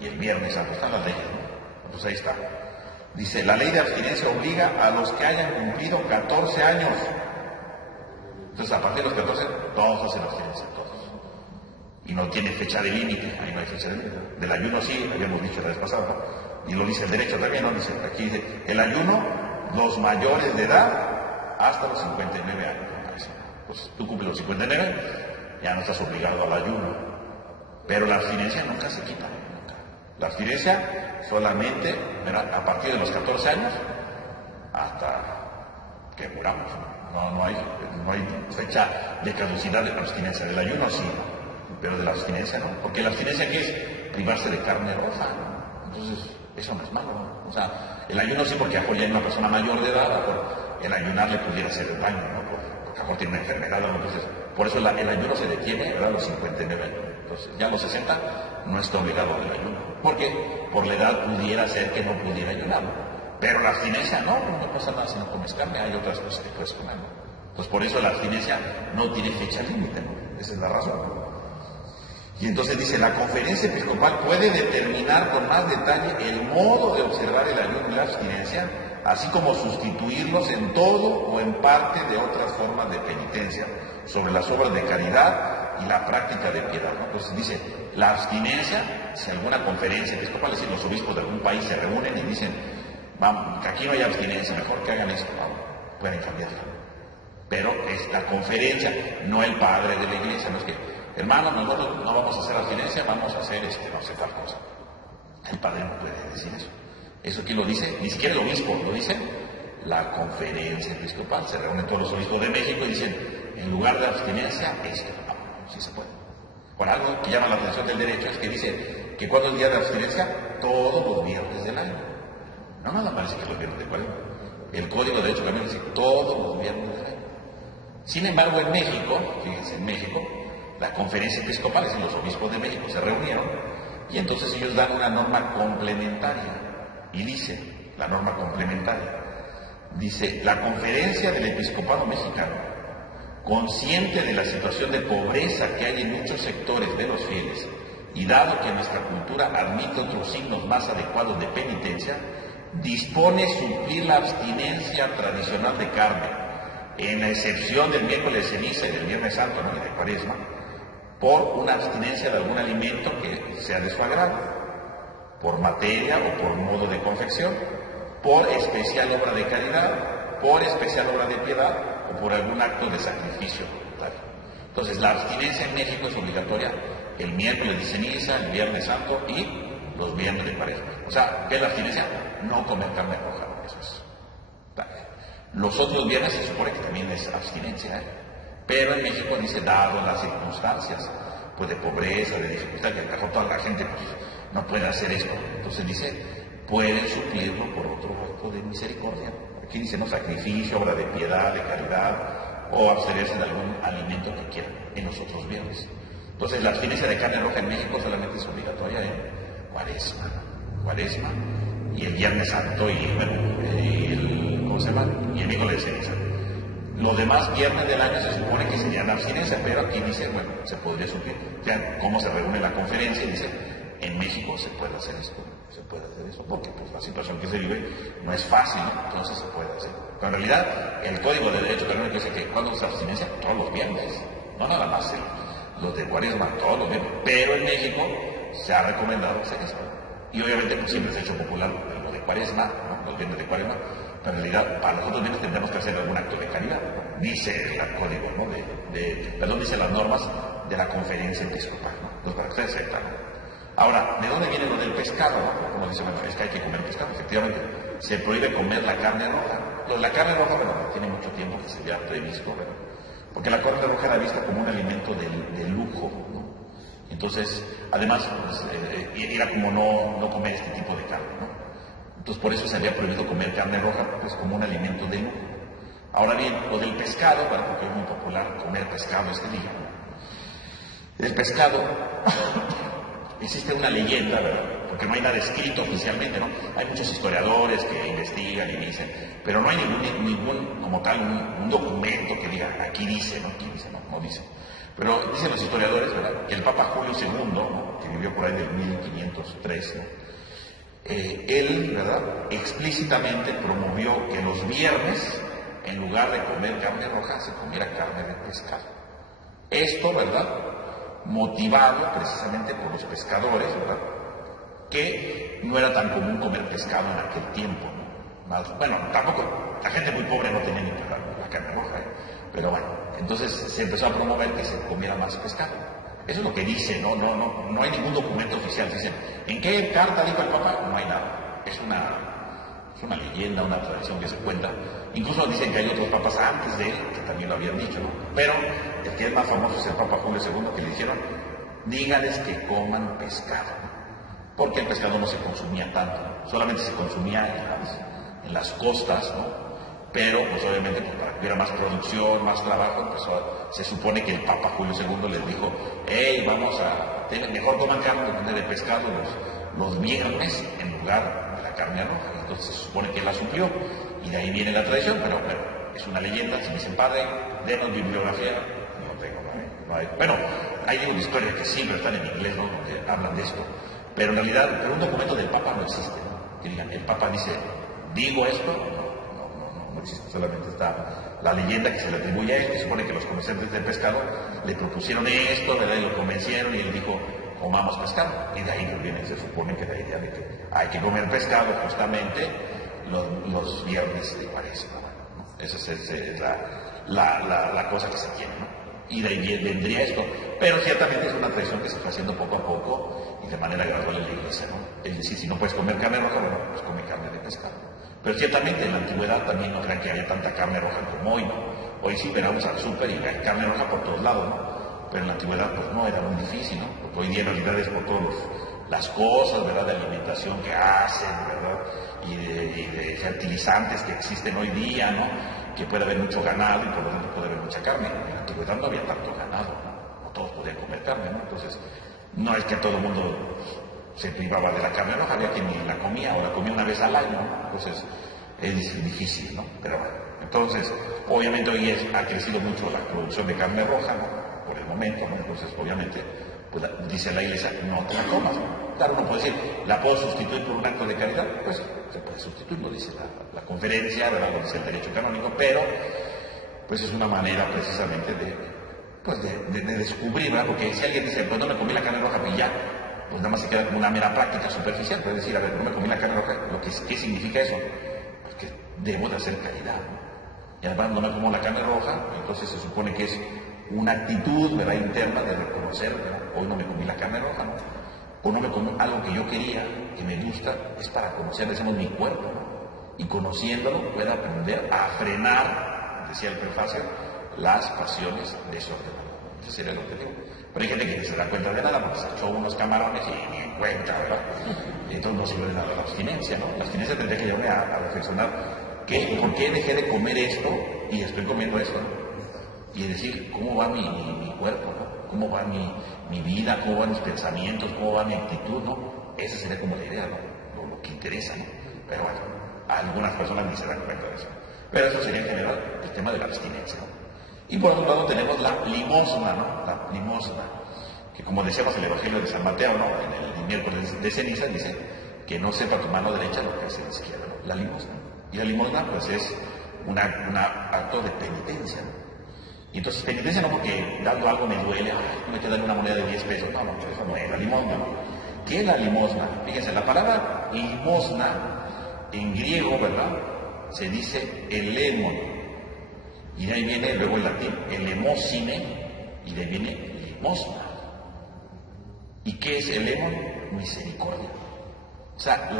y el viernes santo. Están las leyes, ¿no? Pues ahí está. Dice, la ley de abstinencia obliga a los que hayan cumplido 14 años. Entonces, a partir de los 14, todos hacen abstinencia, todos. Y no tiene fecha de límite, ahí no hay fecha de límite. Del ayuno sí, habíamos dicho la vez pasada, ¿no? Y lo dice el derecho también, ¿no? Dice, aquí dice, el ayuno, los mayores de edad, hasta los 59 años. Pues tú cumples los 59, ya no estás obligado al ayuno. Pero la abstinencia nunca se quita, nunca. La abstinencia solamente, ¿verdad?, a partir de los 14 años hasta que muramos. No hay fecha de caducidad de la abstinencia. Del ayuno sí, pero de la abstinencia no. Porque la abstinencia, ¿qué es? Privarse de carne roja, ¿no? Entonces, eso no es malo, ¿no? O sea, el ayuno sí, porque a lo mejor ya hay una persona mayor de edad, a lo mejor el ayunar le pudiera hacer daño, ¿no? Porque a lo mejor tiene una enfermedad, ¿no? Entonces, por eso el ayuno se detiene, ¿verdad?, a los 59 años. Entonces, ya a los 60 no está obligado al ayuno. Porque por la edad pudiera ser que no pudiera ayunar, ¿no? Pero la abstinencia no pasa nada si no comes carne, hay otras cosas que puedes comer, ¿no? Pues por eso la abstinencia no tiene fecha límite, ¿no? Esa es la razón, ¿no? Y entonces dice, la conferencia episcopal puede determinar con más detalle el modo de observar el ayuno y la abstinencia, así como sustituirlos en todo o en parte de otras formas de penitencia, sobre las obras de caridad y la práctica de piedad, ¿no? Entonces dice, la abstinencia, si alguna conferencia episcopal, es decir, los obispos de algún país se reúnen y dicen, vamos, que aquí no hay abstinencia, mejor que hagan esto, vamos, pueden cambiarla. Pero esta conferencia, no el padre de la iglesia, no es que, hermano, nosotros no vamos a hacer abstinencia, vamos a hacer no sé tal cosa. El padre no puede decir eso. Eso aquí lo dice, ni siquiera el obispo, lo dice la conferencia episcopal. Se reúnen todos los obispos de México y dicen, en lugar de abstinencia, esto. No, sí se puede. Por algo que llama la atención del derecho es que dice que cuando es el día de abstinencia, todos los viernes del año. No, nada parece que los viernes de Cuaresma. El Código de Derecho también dice todos los viernes del año. Sin embargo, en México, fíjense, en México, la conferencia episcopal, es decir, los obispos de México se reunieron y entonces ellos dan una norma complementaria. Y dice, la norma complementaria, dice, la conferencia del episcopado mexicano, consciente de la situación de pobreza que hay en muchos sectores de los fieles, y dado que nuestra cultura admite otros signos más adecuados de penitencia, dispone suplir la abstinencia tradicional de carne, en la excepción del miércoles de ceniza y del viernes santo, ¿no?, y de Cuaresma, por una abstinencia de algún alimento que sea de su agrado, por materia o por modo de confección, por especial obra de caridad, por especial obra de piedad o por algún acto de sacrificio voluntario. Entonces, la abstinencia en México es obligatoria el miércoles de ceniza, el viernes santo y los viernes de Cuaresma. O sea, ¿qué es la abstinencia? No comer carne roja, eso es. Los otros viernes se supone que también es abstinencia, ¿eh? Pero en México dice, dado las circunstancias, pues de pobreza, de dificultad, que a toda la gente pues, no puede hacer esto. Entonces dice, pueden suplirlo por otro acto de misericordia. Aquí dice, no, sacrificio, obra de piedad, de caridad, o abstenerse de algún alimento que quieran en los otros viernes. Entonces la abstinencia de carne roja en México solamente es obligatoria en Cuaresma, y el Viernes Santo, y bueno, ¿cómo se llama? Y el miércoles de ceniza. Los demás viernes del año se supone que serían abstinencia, pero aquí dice, bueno, se podría suplir. O sea, cómo se reúne la conferencia y dice, en México se puede hacer esto, porque pues la situación que se vive no es fácil, entonces se puede hacer. Pero en realidad, el Código de Derecho Canónico dice que cuando se abstinencia, todos los viernes, no nada más los de Cuaresma, todos los viernes. Pero en México se ha recomendado hacer eso. Y obviamente pues, siempre se ha hecho popular lo de Cuaresma, ¿no? Los viernes de Cuaresma, pero en realidad para los otros viernes tendremos que hacer algún acto de caridad. Dice el código, ¿no? Perdón, dice las normas de la conferencia episcopal, ¿no? Entonces, para que ustedes sepan, ¿no? Ahora, ¿de dónde viene lo del pescado? ¿No? Como dice, bueno, es que hay que comer pescado. Efectivamente, se prohíbe comer la carne roja. La carne roja, bueno, tiene mucho tiempo que se había previsto, ¿verdad? Porque la carne roja era vista como un alimento de lujo, ¿no? Entonces, además, pues, era como no comer este tipo de carne, ¿no? Entonces, por eso se había prohibido comer carne roja, pues como un alimento de lujo. Ahora bien, lo del pescado, bueno, porque es muy popular comer pescado este día, ¿no? El pescado, existe una leyenda, ¿verdad? Porque no hay nada escrito oficialmente, ¿no? Hay muchos historiadores que investigan y dicen, pero no hay ningún como tal, un documento que diga, aquí dice, ¿no? Aquí dice, no dice. Pero dicen los historiadores, ¿verdad?, que el Papa Julio II, ¿no?, que vivió por ahí del 1503, ¿no?, él, ¿verdad?, explícitamente promovió que los viernes, en lugar de comer carne roja, se comiera carne de pescado. Esto, ¿verdad?, motivado precisamente por los pescadores, ¿verdad?, que no era tan común comer pescado en aquel tiempo, ¿no? Bueno, tampoco, la gente muy pobre no tenía ni la carne roja, ¿eh? Pero bueno, entonces se empezó a promover que se comiera más pescado. Eso es lo que dice, no hay ningún documento oficial. Dicen, ¿en qué carta dijo el Papa? No hay nada. Es una leyenda, una tradición que se cuenta. Incluso dicen que hay otros papas antes de él que también lo habían dicho, ¿no? Pero el que es más famoso es el Papa Julio II, que le dijeron, dígales que coman pescado, ¿no? Porque el pescado no se consumía tanto, ¿no? Solamente se consumía en las costas, ¿no? Pero, pues obviamente, pues, para que hubiera más producción, más trabajo, pues se supone que el Papa Julio II les dijo, hey, mejor coman carne de pescado los viernes en lugar de la carne roja. Entonces se supone que él la suplió, y de ahí viene la tradición, pero es una leyenda. Si me dicen, padre, denos bibliografía, no tengo, no hay. Bueno, hay libros de historia que siempre están en inglés, ¿no?, donde hablan de esto, pero en realidad, un documento del Papa no existe, ¿no? Que digan, el Papa dice, digo esto, no existe, solamente está la leyenda que se le atribuye a él, que supone que los comerciantes del pescado le propusieron esto, ¿verdad?, y lo convencieron, y él dijo, comamos pescado, y de ahí viene, se supone que la idea de que hay que comer pescado justamente los viernes de Cuaresma, ¿no? Esa es la cosa que se tiene, ¿no? Y de ahí vendría esto, pero ciertamente es una tradición que se está haciendo poco a poco y de manera gradual en la iglesia, ¿no? Es decir, si no puedes comer carne roja, bueno, pues come carne de pescado. Pero ciertamente en la antigüedad también no crean que había tanta carne roja como hoy, ¿no? Hoy sí vamos al súper y hay carne roja por todos lados, ¿no? Pero en la antigüedad pues no, era muy difícil, ¿no? Porque hoy día en realidad es por todas las cosas, ¿verdad?, de alimentación que hacen, ¿verdad?, y de fertilizantes que existen hoy día, ¿no?, que puede haber mucho ganado y por lo tanto puede haber mucha carne. En la antigüedad no había tanto ganado, ¿no? No todos podían comer carne, ¿no? Entonces, no es que todo el mundo se privaba de la carne roja, había quien ni la comía o la comía una vez al año, ¿no? Entonces, es difícil, ¿no? Pero bueno, entonces, obviamente hoy ha crecido mucho la producción de carne roja, ¿no?, por el momento, ¿no? Entonces, obviamente, pues dice la iglesia, no te la comas, ¿no? Claro, uno puede decir, ¿la puedo sustituir por un acto de caridad? Pues se puede sustituir, lo dice la conferencia, ¿verdad?, lo dice el derecho canónico, pero pues es una manera precisamente de descubrir, ¿verdad? Porque si alguien dice, pues no me comí la carne roja, pues ya, pues nada más se queda como una mera práctica superficial. Puede decir, a ver, no me comí la carne roja, ¿qué significa eso? Pues que debo de hacer caridad, ¿no? Y además no me como la carne roja, entonces se supone que es una actitud, ¿verdad?, interna de reconocer, ¿verdad?, hoy no me comí la carne roja, ¿no?, o no me comí algo que yo quería, que me gusta, es para conocer, decimos, mi cuerpo, ¿no? Y conociéndolo puedo aprender a frenar, decía el prefacio, las pasiones desordenadas. Ese sería el objetivo. Pero hay gente que ni se da cuenta de nada, porque se echó unos camarones y ni en cuenta, ¿verdad? Y entonces no sirve de nada la abstinencia, ¿no? La abstinencia tendría que llevarme a reflexionar, ¿por qué dejé de comer esto y estoy comiendo esto, ¿no? Y decir, ¿cómo va mi cuerpo, ¿no? ¿Cómo va mi vida? ¿Cómo van mis pensamientos? ¿Cómo va mi actitud, no? Esa sería como la idea, ¿no? Lo que interesa, ¿no? Pero bueno, a algunas personas ni se dan cuenta de eso. Pero eso sería en general el tema de la abstinencia, ¿no? Y por otro lado tenemos la limosna, ¿no? La limosna, que como decíamos en el Evangelio de San Mateo, ¿no?, en el miércoles de ceniza, dice que no sepa tu mano derecha lo que hace la izquierda, ¿no? La limosna. Y la limosna, pues, es un acto de penitencia, ¿no? Y entonces penitencia no porque dando algo me duele, me queda una moneda de 10 pesos, no, eso no es la limosna, ¿no? ¿Qué es la limosna? Fíjense, la palabra limosna En griego, ¿verdad? Se dice elemon. Y de ahí viene luego el latín, elemosine, y de ahí viene limosna. ¿Y qué es elemon? Misericordia. O sea,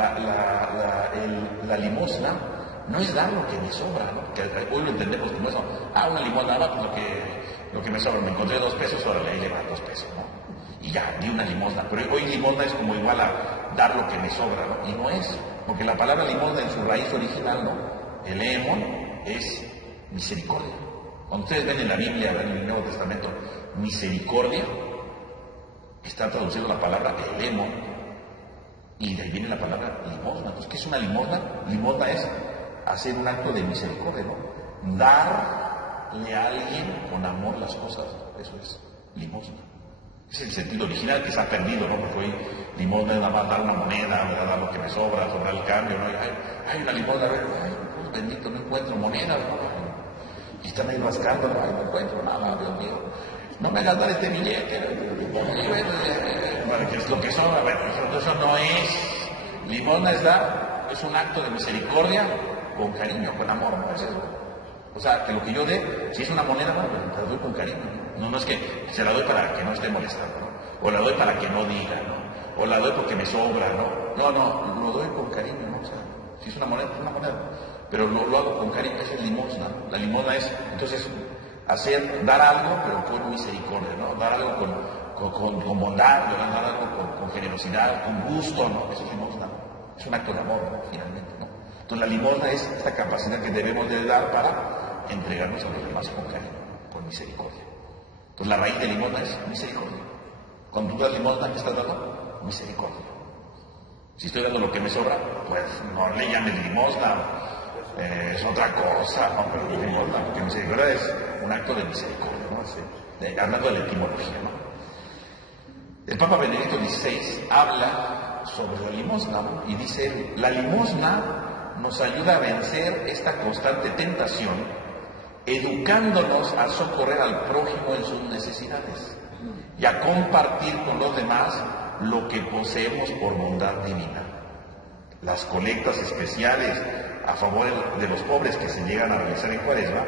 la limosna no es dar lo que me sobra, ¿no? Que hoy lo entendemos como eso. Una limosna, no, pues lo que me sobra. Me encontré 2 pesos, ahora le lleva 2 pesos, ¿no? Y ya, di una limosna. Pero hoy limosna es como igual a dar lo que me sobra, ¿no? Y no es, porque la palabra limosna en su raíz original, ¿no? El emon es misericordia. Cuando ustedes ven en la Biblia, en el Nuevo Testamento, misericordia, está traducido la palabra el emon, y de ahí viene la palabra limosna. Entonces, ¿qué es una limosna? Limosna es hacer un acto de misericordia, ¿no? Darle a alguien con amor las cosas, eso es limosna. Es el sentido original que se ha perdido, ¿no? Porque hoy limosna es nada más dar una moneda, dar lo que me sobra, sobrar el cambio, ¿no? Hay una limosna, a ver, ay, pues bendito, no encuentro monedas, ¿no? Y están ahí rascando, ay, no encuentro nada, Dios mío. No me hagas dar este billete, que es lo que sobra. Bueno, eso no es. Limosna es un acto de misericordia con cariño, con amor, ¿no? Es eso. O sea, que lo que yo dé, si es una moneda, bueno, pues la doy con cariño, ¿no? No es que se la doy para que no esté molestando, ¿no? O la doy para que no diga, ¿no? O la doy porque me sobra, ¿no? No, lo doy con cariño, ¿no? O sea, si es una moneda, es una moneda. Pero lo hago con cariño, eso es limosna. La limosna es, entonces, dar algo, pero con misericordia, ¿no? Dar algo con bondad, dar algo con generosidad, con gusto, ¿no? Eso es limosna. Es un acto de amor, ¿no? Finalmente, ¿no? Entonces la limosna es esta capacidad que debemos de dar para entregarnos a los demás con cariño, con misericordia. Entonces la raíz de limosna es misericordia. Cuando tú das limosna, ¿qué estás dando? Misericordia. Si estoy dando lo que me sobra, pues no le llames limosna, es otra cosa, no, pero limosna, porque misericordia es un acto de misericordia, ¿no? Hablando de la etimología, ¿no? El Papa Benedicto XVI habla sobre la limosna, ¿no? Y dice, la limosna nos ayuda a vencer esta constante tentación, educándonos a socorrer al prójimo en sus necesidades y a compartir con los demás lo que poseemos por bondad divina. Las colectas especiales a favor de los pobres que se llegan a realizar en Cuaresma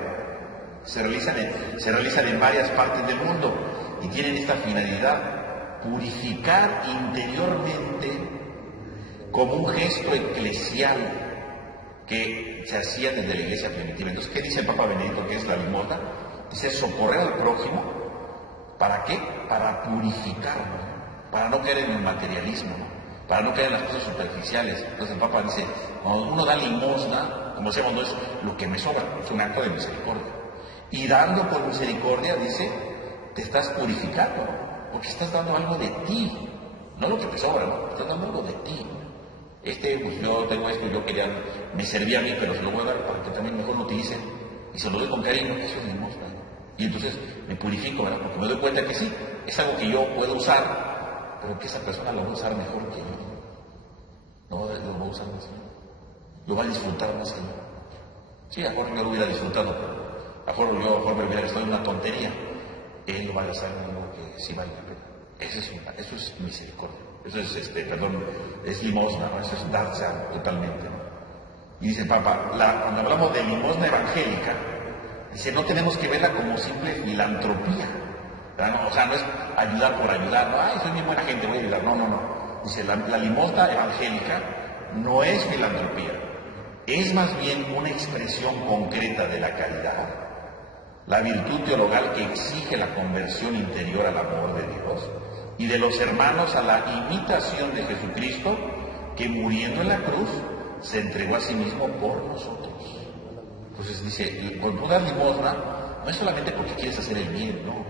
se realizan en varias partes del mundo y tienen esta finalidad: purificar interiormente como un gesto eclesial que se hacía desde la iglesia primitiva. Entonces, ¿qué dice el Papa Benedicto que es la limosna? Dice socorrer al prójimo. ¿Para qué? Para purificarnos, para no caer en el materialismo, ¿no? Para no caer en las cosas superficiales. Entonces el Papa dice, cuando uno da limosna, como decíamos, no es lo que me sobra, es un acto de misericordia. Y dando por misericordia, dice, te estás purificando, ¿no? Porque estás dando algo de ti, no lo que te sobra, ¿no? Estás dando algo de ti. Pues yo tengo esto, me servía a mí, pero se lo voy a dar para que también mejor lo utilicen. Y se lo doy con cariño, eso es limosna, ¿no? Y entonces me purifico, ¿verdad? Porque me doy cuenta que sí, es algo que yo puedo usar, pero que esa persona lo va a usar mejor que yo. No, lo va a usar más que yo. Lo va a disfrutar más que yo. Sí, a lo mejor yo lo hubiera disfrutado, pero a lo mejor me hubiera gastado en una tontería. Él lo va a gastar en algo que sí vale la pena. Eso es misericordia. Eso es, es limosna, ¿no? Eso es darse totalmente, ¿no? Y dice el Papa, cuando hablamos de limosna evangélica, dice, no tenemos que verla como simple filantropía, ¿verdad? No, o sea, no es ayudar por ayudar, no, ay, soy muy buena gente, voy a ayudar, no. Dice, la limosna evangélica no es filantropía, es más bien una expresión concreta de la caridad, la virtud teologal que exige la conversión interior al amor de Dios y de los hermanos a la imitación de Jesucristo, que muriendo en la cruz se entregó a sí mismo por nosotros. Entonces dice, cuando tú das limosna, no es solamente porque quieres hacer el bien, no.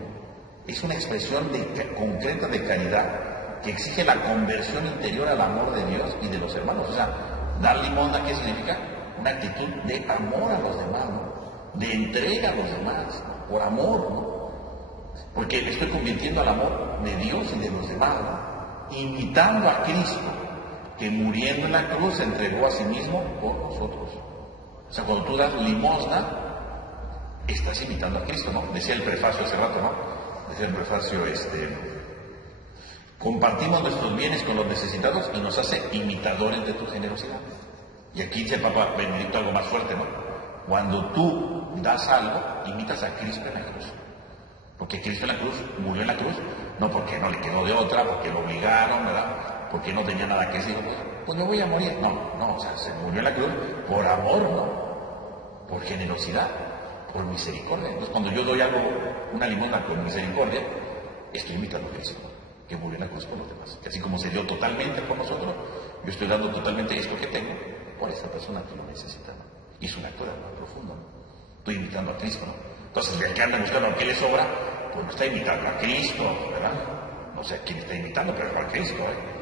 Es una expresión concreta de caridad que exige la conversión interior al amor de Dios y de los hermanos. O sea, dar limosna, ¿qué significa? Una actitud de amor a los demás, ¿no? De entrega a los demás, ¿no? Por amor, ¿no? Porque me estoy convirtiendo al amor de Dios y de los demás, ¿no? Imitando a Cristo, que muriendo en la cruz se entregó a sí mismo por nosotros. O sea, cuando tú das limosna, estás imitando a Cristo, ¿no? Decía el prefacio hace rato, ¿no? Decía el prefacio, compartimos nuestros bienes con los necesitados y nos hace imitadores de tu generosidad. Y aquí dice el Papa Benedicto algo más fuerte, ¿no? Cuando tú das algo, imitas a Cristo en la cruz. Porque Cristo en la cruz, murió en la cruz, no porque no le quedó de otra, porque lo obligaron, ¿verdad? Porque no tenía nada que decir, pues me voy a morir. No, o sea, se murió en la cruz por amor, ¿no? Por generosidad, por misericordia. Entonces, cuando yo doy algo, una limosna con misericordia, estoy imitando a Cristo, que murió en la cruz por los demás. Que así como se dio totalmente por nosotros, yo estoy dando totalmente esto que tengo por esa persona que lo necesita, ¿no? Y es un acto de amor profundo, ¿no? Estoy imitando a Cristo, ¿no? Entonces, el que anda buscando a qué le sobra, pues no está imitando a Cristo, ¿verdad? No sé a quién está imitando, pero a Cristo, ¿eh?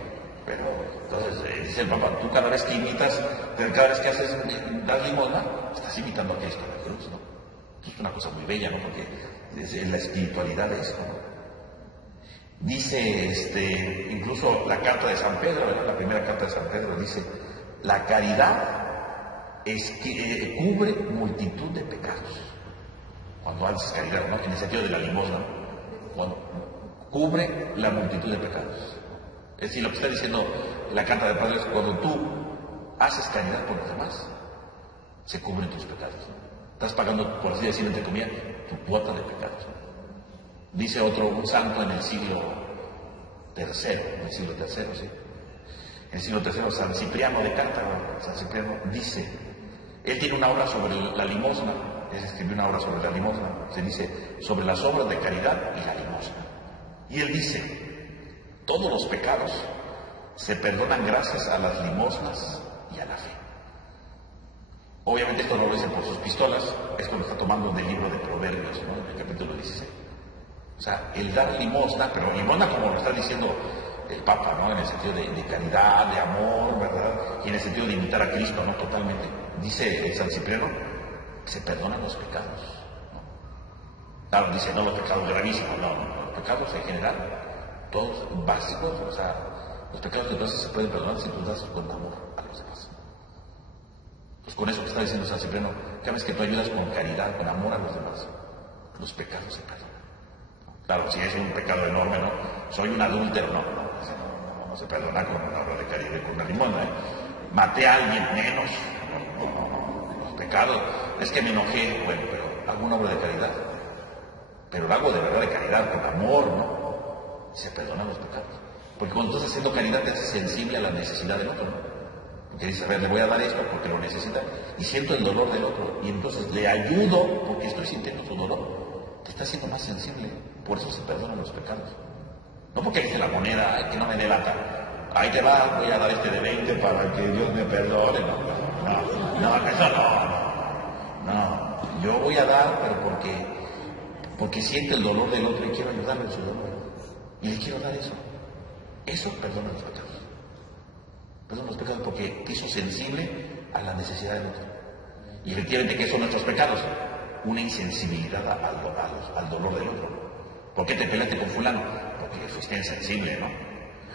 Pero, entonces, dice el Papa, tú cada vez que imitas, cada vez que das limosna, estás imitando a Cristo en la cruz, ¿no? Es una cosa muy bella, ¿no? Porque es la espiritualidad de esto, ¿no? Dice, incluso la carta de San Pedro, ¿verdad? La primera carta de San Pedro dice, la caridad cubre multitud de pecados. Cuando haces caridad, ¿no? En el sentido de la limosna, cuando cubre la multitud de pecados. Es decir, lo que está diciendo la carta de Padre es cuando tú haces caridad por los demás, se cubren tus pecados, ¿no? Estás pagando, por así decirlo, entre comillas, tu cuota de pecados, ¿no? Dice un santo en el siglo III, sí. En el siglo III, San Cipriano de Cartago, San Cipriano dice, él tiene una obra sobre la limosna, él escribió una obra sobre la limosna, se dice, sobre las obras de caridad y la limosna. Y él dice, todos los pecados se perdonan gracias a las limosnas y a la fe. Obviamente esto no lo dice por sus pistolas, esto lo está tomando del libro de Proverbios, ¿no? En el capítulo 16. O sea, el dar limosna, pero limosna como lo está diciendo el Papa, ¿no? En el sentido de caridad, de amor, ¿verdad? Y en el sentido de imitar a Cristo, ¿no? Totalmente. Dice el San Cipriano, se perdonan los pecados, ¿no? Claro, dice, no los pecados gravísimos, no, los pecados en general, todos básicos, o sea, los pecados que tú haces se pueden perdonar si tú das con amor a los demás. Pues con eso que está diciendo San Cipriano, cada vez que tú ayudas con caridad, con amor a los demás, los pecados se perdonan. Claro, si es un pecado enorme, ¿no? Soy un adúltero, no se perdona con una obra de caridad y con una limosna, ¿eh? Maté a alguien menos, los pecados, es que me enojé, bueno, pero hago una obra de caridad, pero lo hago de verdad de caridad, con amor, ¿no? Se perdonan los pecados, porque cuando tú estás haciendo caridad te haces sensible a la necesidad del otro, ¿no? Porque dices, a ver, le voy a dar esto porque lo necesita, y siento el dolor del otro, y entonces le ayudo porque estoy sintiendo su dolor. Te está haciendo más sensible, por eso se perdonan los pecados. No porque dice la moneda, ay, que no me dé lata, ahí te va, voy a dar este de 20 para que Dios me perdone. No, eso no. Yo voy a dar, pero porque siento el dolor del otro y quiero ayudarle en su dolor. Y le quiero dar eso. Eso perdona los pecados. Perdona los pecados porque te hizo sensible a la necesidad del otro. Y efectivamente, ¿qué son nuestros pecados? Una insensibilidad al dolor del otro. ¿Por qué te peleaste con fulano? Porque fuiste insensible, ¿no?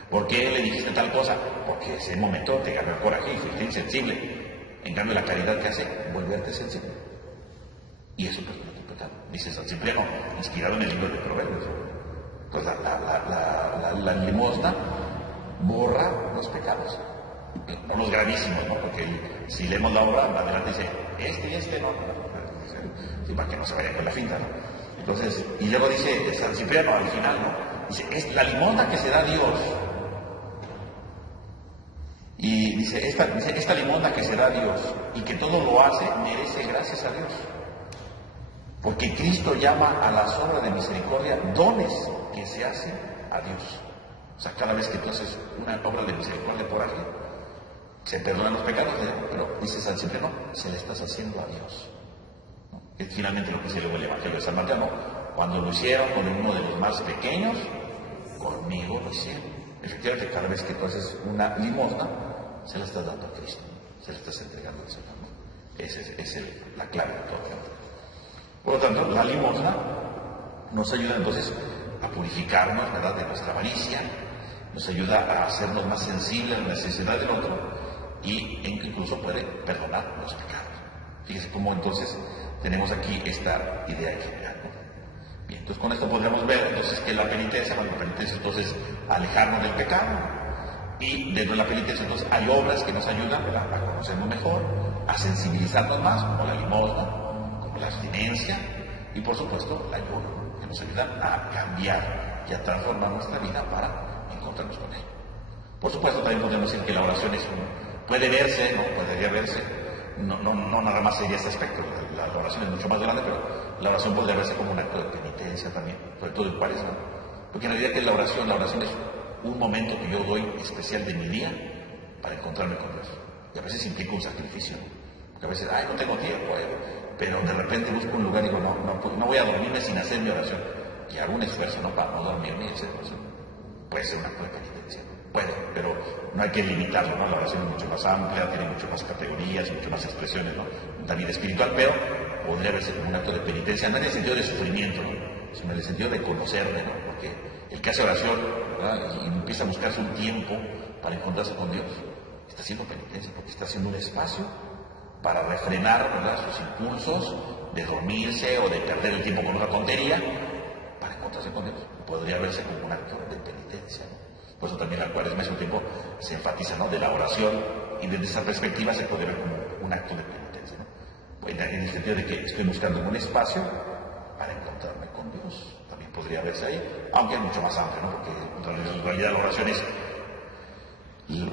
¿Por qué le dijiste tal cosa? Porque ese momento te ganó el coraje y fuiste insensible. En cambio, la caridad que hace, volverte sensible. Y eso perdona tu pecado. Dice San Cipriano, inspirado en el libro de Proverbios. Entonces, la limosna borra los pecados. No los gravísimos, ¿no? Porque si leemos la obra, adelante dice, este no. Sí, para que no se vaya con la finta, ¿no? Entonces, y luego dice San Cipriano al final, ¿no? Dice, es la limosna que se da a Dios. Y dice, esta limosna que se da a Dios y que todo lo hace, merece gracias a Dios. Porque Cristo llama a las obras de misericordia dones que se hacen a Dios. O sea, cada vez que tú haces una obra de misericordia por alguien, se perdonan los pecados, pero dice San Cipriano, se le estás haciendo a Dios. Es finalmente lo que dice luego el Evangelio de San Mateo, ¿no? Cuando lo hicieron con uno de los más pequeños, conmigo lo hicieron. Efectivamente, cada vez que tú haces una limosna, se la estás dando a Cristo, se la estás entregando al Señor, ¿no? Esa es la clave de todo. Por lo tanto, la limosna nos ayuda entonces a purificarnos, ¿verdad?, de nuestra avaricia, nos ayuda a hacernos más sensibles a la necesidad del otro y incluso puede perdonar los pecados. Fíjese cómo entonces tenemos aquí esta idea general, ¿no? Bien, entonces con esto podremos ver entonces que la penitencia, entonces alejarnos del pecado, Y dentro de la penitencia, entonces, hay obras que nos ayudan a conocernos mejor, a sensibilizarnos más, como la limosna, como la abstinencia, y por supuesto, la ayuno, que nos ayuda a cambiar y a transformar nuestra vida para encontrarnos con Él. Por supuesto, también podemos decir que la oración puede verse, ¿no? Podría verse, no nada más sería este aspecto, la oración es mucho más grande, pero la oración podría verse como un acto de penitencia también, sobre todo en Cuaresma. Porque en realidad, ¿qué es la oración? La oración es un momento que yo doy especial de mi día para encontrarme con Dios. Y a veces implica un sacrificio. Porque a veces, no tengo tiempo, pero de repente busco un lugar y digo, no voy a dormirme sin hacer mi oración. Y hago un esfuerzo, ¿no? Para no dormirme y hacer oración. Puede ser un acto de penitencia. Puede, pero no hay que limitarlo, ¿no? La oración es mucho más amplia, tiene mucho más categorías, mucho más expresiones, ¿no? La vida espiritual, pero podría verse como un acto de penitencia, no en el sentido de sufrimiento, ¿no? Sino en el sentido de conocerme, ¿no? Porque el que hace oración, ¿verdad? Y empieza a buscarse un tiempo para encontrarse con Dios, está haciendo penitencia, porque está haciendo un espacio para refrenar, ¿verdad?, sus impulsos de dormirse o de perder el tiempo con una tontería para encontrarse con Dios. Podría verse como un acto de penitencia, ¿no? Por eso también la Cuaresma es un tiempo, se enfatiza, ¿no?, de la oración, y desde esa perspectiva se puede ver como un acto de penitencia, ¿no? Pues en el sentido de que estoy buscando un espacio para encontrarme con Dios. También podría verse ahí, aunque es mucho más amplio, ¿no? Porque en realidad la oración es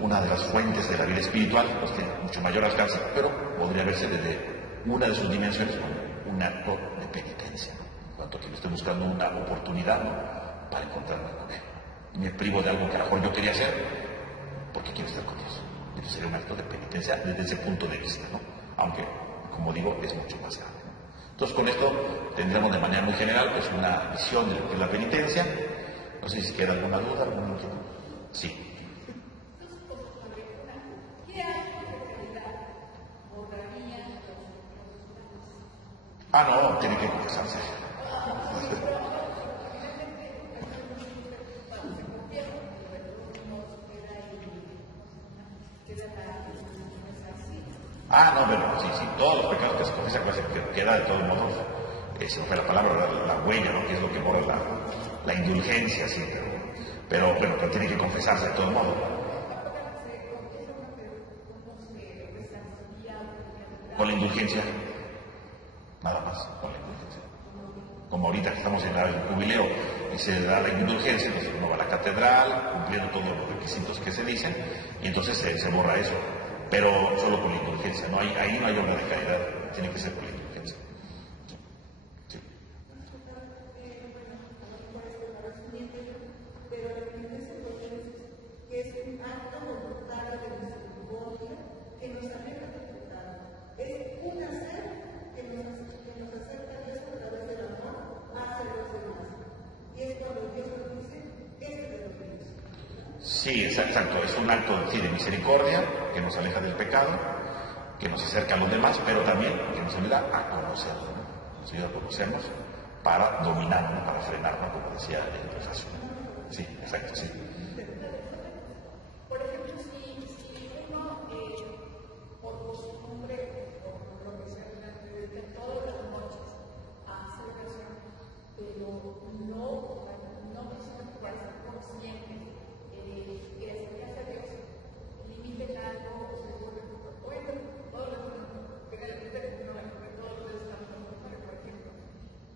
una de las fuentes de la vida espiritual, pues tiene mucho mayor alcance, pero podría verse desde una de sus dimensiones como un acto de penitencia, ¿no? En cuanto a que yo estoy buscando una oportunidad, ¿no?, para encontrarme con Él. Y me privo de algo que a lo mejor yo quería hacer porque quiero estar con Dios. Entonces sería un acto de penitencia desde ese punto de vista, ¿no? Aunque, como digo, es mucho más grande, ¿no? Entonces, con esto tendremos de manera muy general pues una visión de lo que es la penitencia. No sé si queda alguna duda, alguna inquietud. Sí. No, tiene que confesarse. No, pero sí, todos los pecados que se confiesan, que queda de todos modos, se me fue la palabra, la huella, ¿no?, que es lo que borra la indulgencia, sí, pero tiene que confesarse de todos modos. Con la indulgencia, nada más, con la indulgencia. Como ahorita que estamos en el jubileo y se da la indulgencia, entonces uno va a la catedral, cumpliendo todos los requisitos que se dicen, y entonces se borra eso. Pero solo con la indulgencia, ahí no hay obra de caridad, tiene que ser con la indulgencia. Sí. Sí, exacto, es un acto de misericordia que nos aleja del pecado, que nos acerca a los demás, pero también que nos ayuda a conocernos, ¿no? Nos ayuda a conocernos para dominarnos, para frenarnos, como decía el prefacio. Sí, exacto, sí. Por ejemplo, si uno por costumbre o por lo que sea, dedica todas las noches a hacer oración, pero no precisamente para ser consciente que acercarse a Dios, limiten algo, o se vuelve bueno, todos los días, no, porque todos los días estamos en el por ejemplo.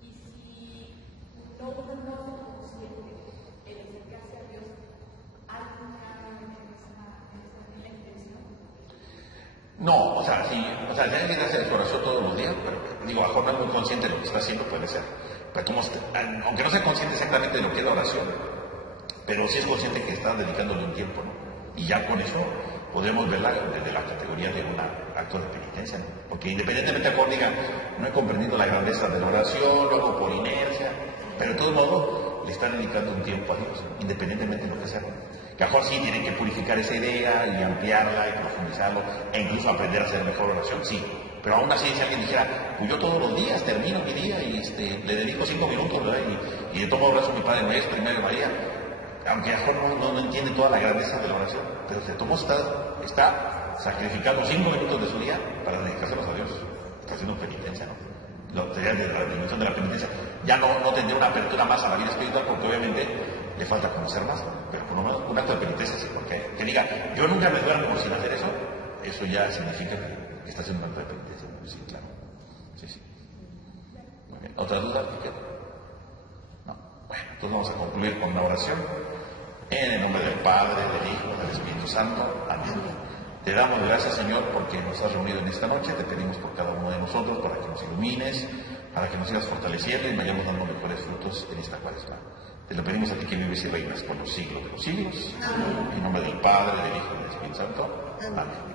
Y si uno no es consciente el acercarse a Dios, ¿hay un cambio en la intención? No, o sea, tiene que hacer su oración todos los días, pero digo, a lo mejor no es muy consciente de lo que está haciendo, puede ser. Pero aunque no sea consciente exactamente de lo que es la oración, pero sí es consciente que está dedicándole un tiempo, ¿no? Y ya con eso podemos verla desde la categoría de un acto de penitencia, ¿no? Porque independientemente de que diga, no he comprendido la grandeza de la oración, lo hago por inercia, pero de todos modos le está dedicando un tiempo a Dios, independientemente de lo que sea. Que a lo mejor sí tienen que purificar esa idea y ampliarla y profundizarlo, e incluso aprender a hacer mejor oración, sí. Pero aún así, si alguien dijera, pues yo todos los días termino mi día y le dedico 5 minutos, ¿verdad? Y de todo modo rezo mi Padre Nuestro y María María, aunque a lo mejor no entiende toda la grandeza de la oración, pero de todo modo está sacrificando 5 minutos de su día para dedicárselos a Dios. Está haciendo penitencia, ¿no? La dimensión de la penitencia. Ya no tendría una apertura más a la vida espiritual, porque obviamente le falta conocer más, pero por lo menos un acto de penitencia, sí, porque que diga, yo nunca me duermo sin hacer eso, eso ya significa que está haciendo un acto de penitencia. Sí, claro. Sí, sí. Muy bien. ¿Otra duda? No. Bueno, entonces vamos a concluir con una oración. En el nombre del Padre, del Hijo, del Espíritu Santo. Amén. Te damos gracias, Señor, porque nos has reunido en esta noche. Te pedimos por cada uno de nosotros para que nos ilumines, para que nos sigas fortaleciendo y vayamos dando mejores frutos en esta cuaresma. Te lo pedimos a ti que vives y reinas por los siglos de los siglos. Amén. En nombre del Padre, del Hijo y del Espíritu Santo. Amén.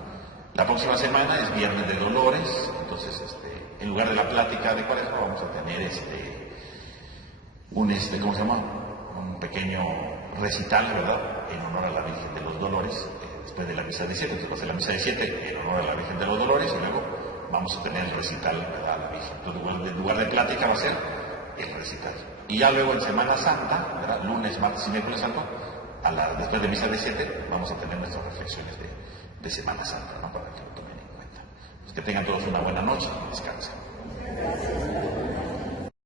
La próxima semana es Viernes de Dolores, entonces en lugar de la plática de cuaresma vamos a tener ¿cómo se llama? Un pequeño recital, ¿verdad? En honor a la Virgen de los Dolores, después de la misa de 7, entonces va a ser la misa de 7 en honor a la Virgen de los Dolores y luego vamos a tener el recital, ¿verdad? A la Virgen. Entonces en lugar de plática va a ser el recital. Y ya luego en Semana Santa, ¿verdad? Lunes, martes y miércoles santo, después de misa de 7 vamos a tener nuestras reflexiones de Semana Santa, ¿no? Para que lo tomen en cuenta. Pues que tengan todos una buena noche y descansen.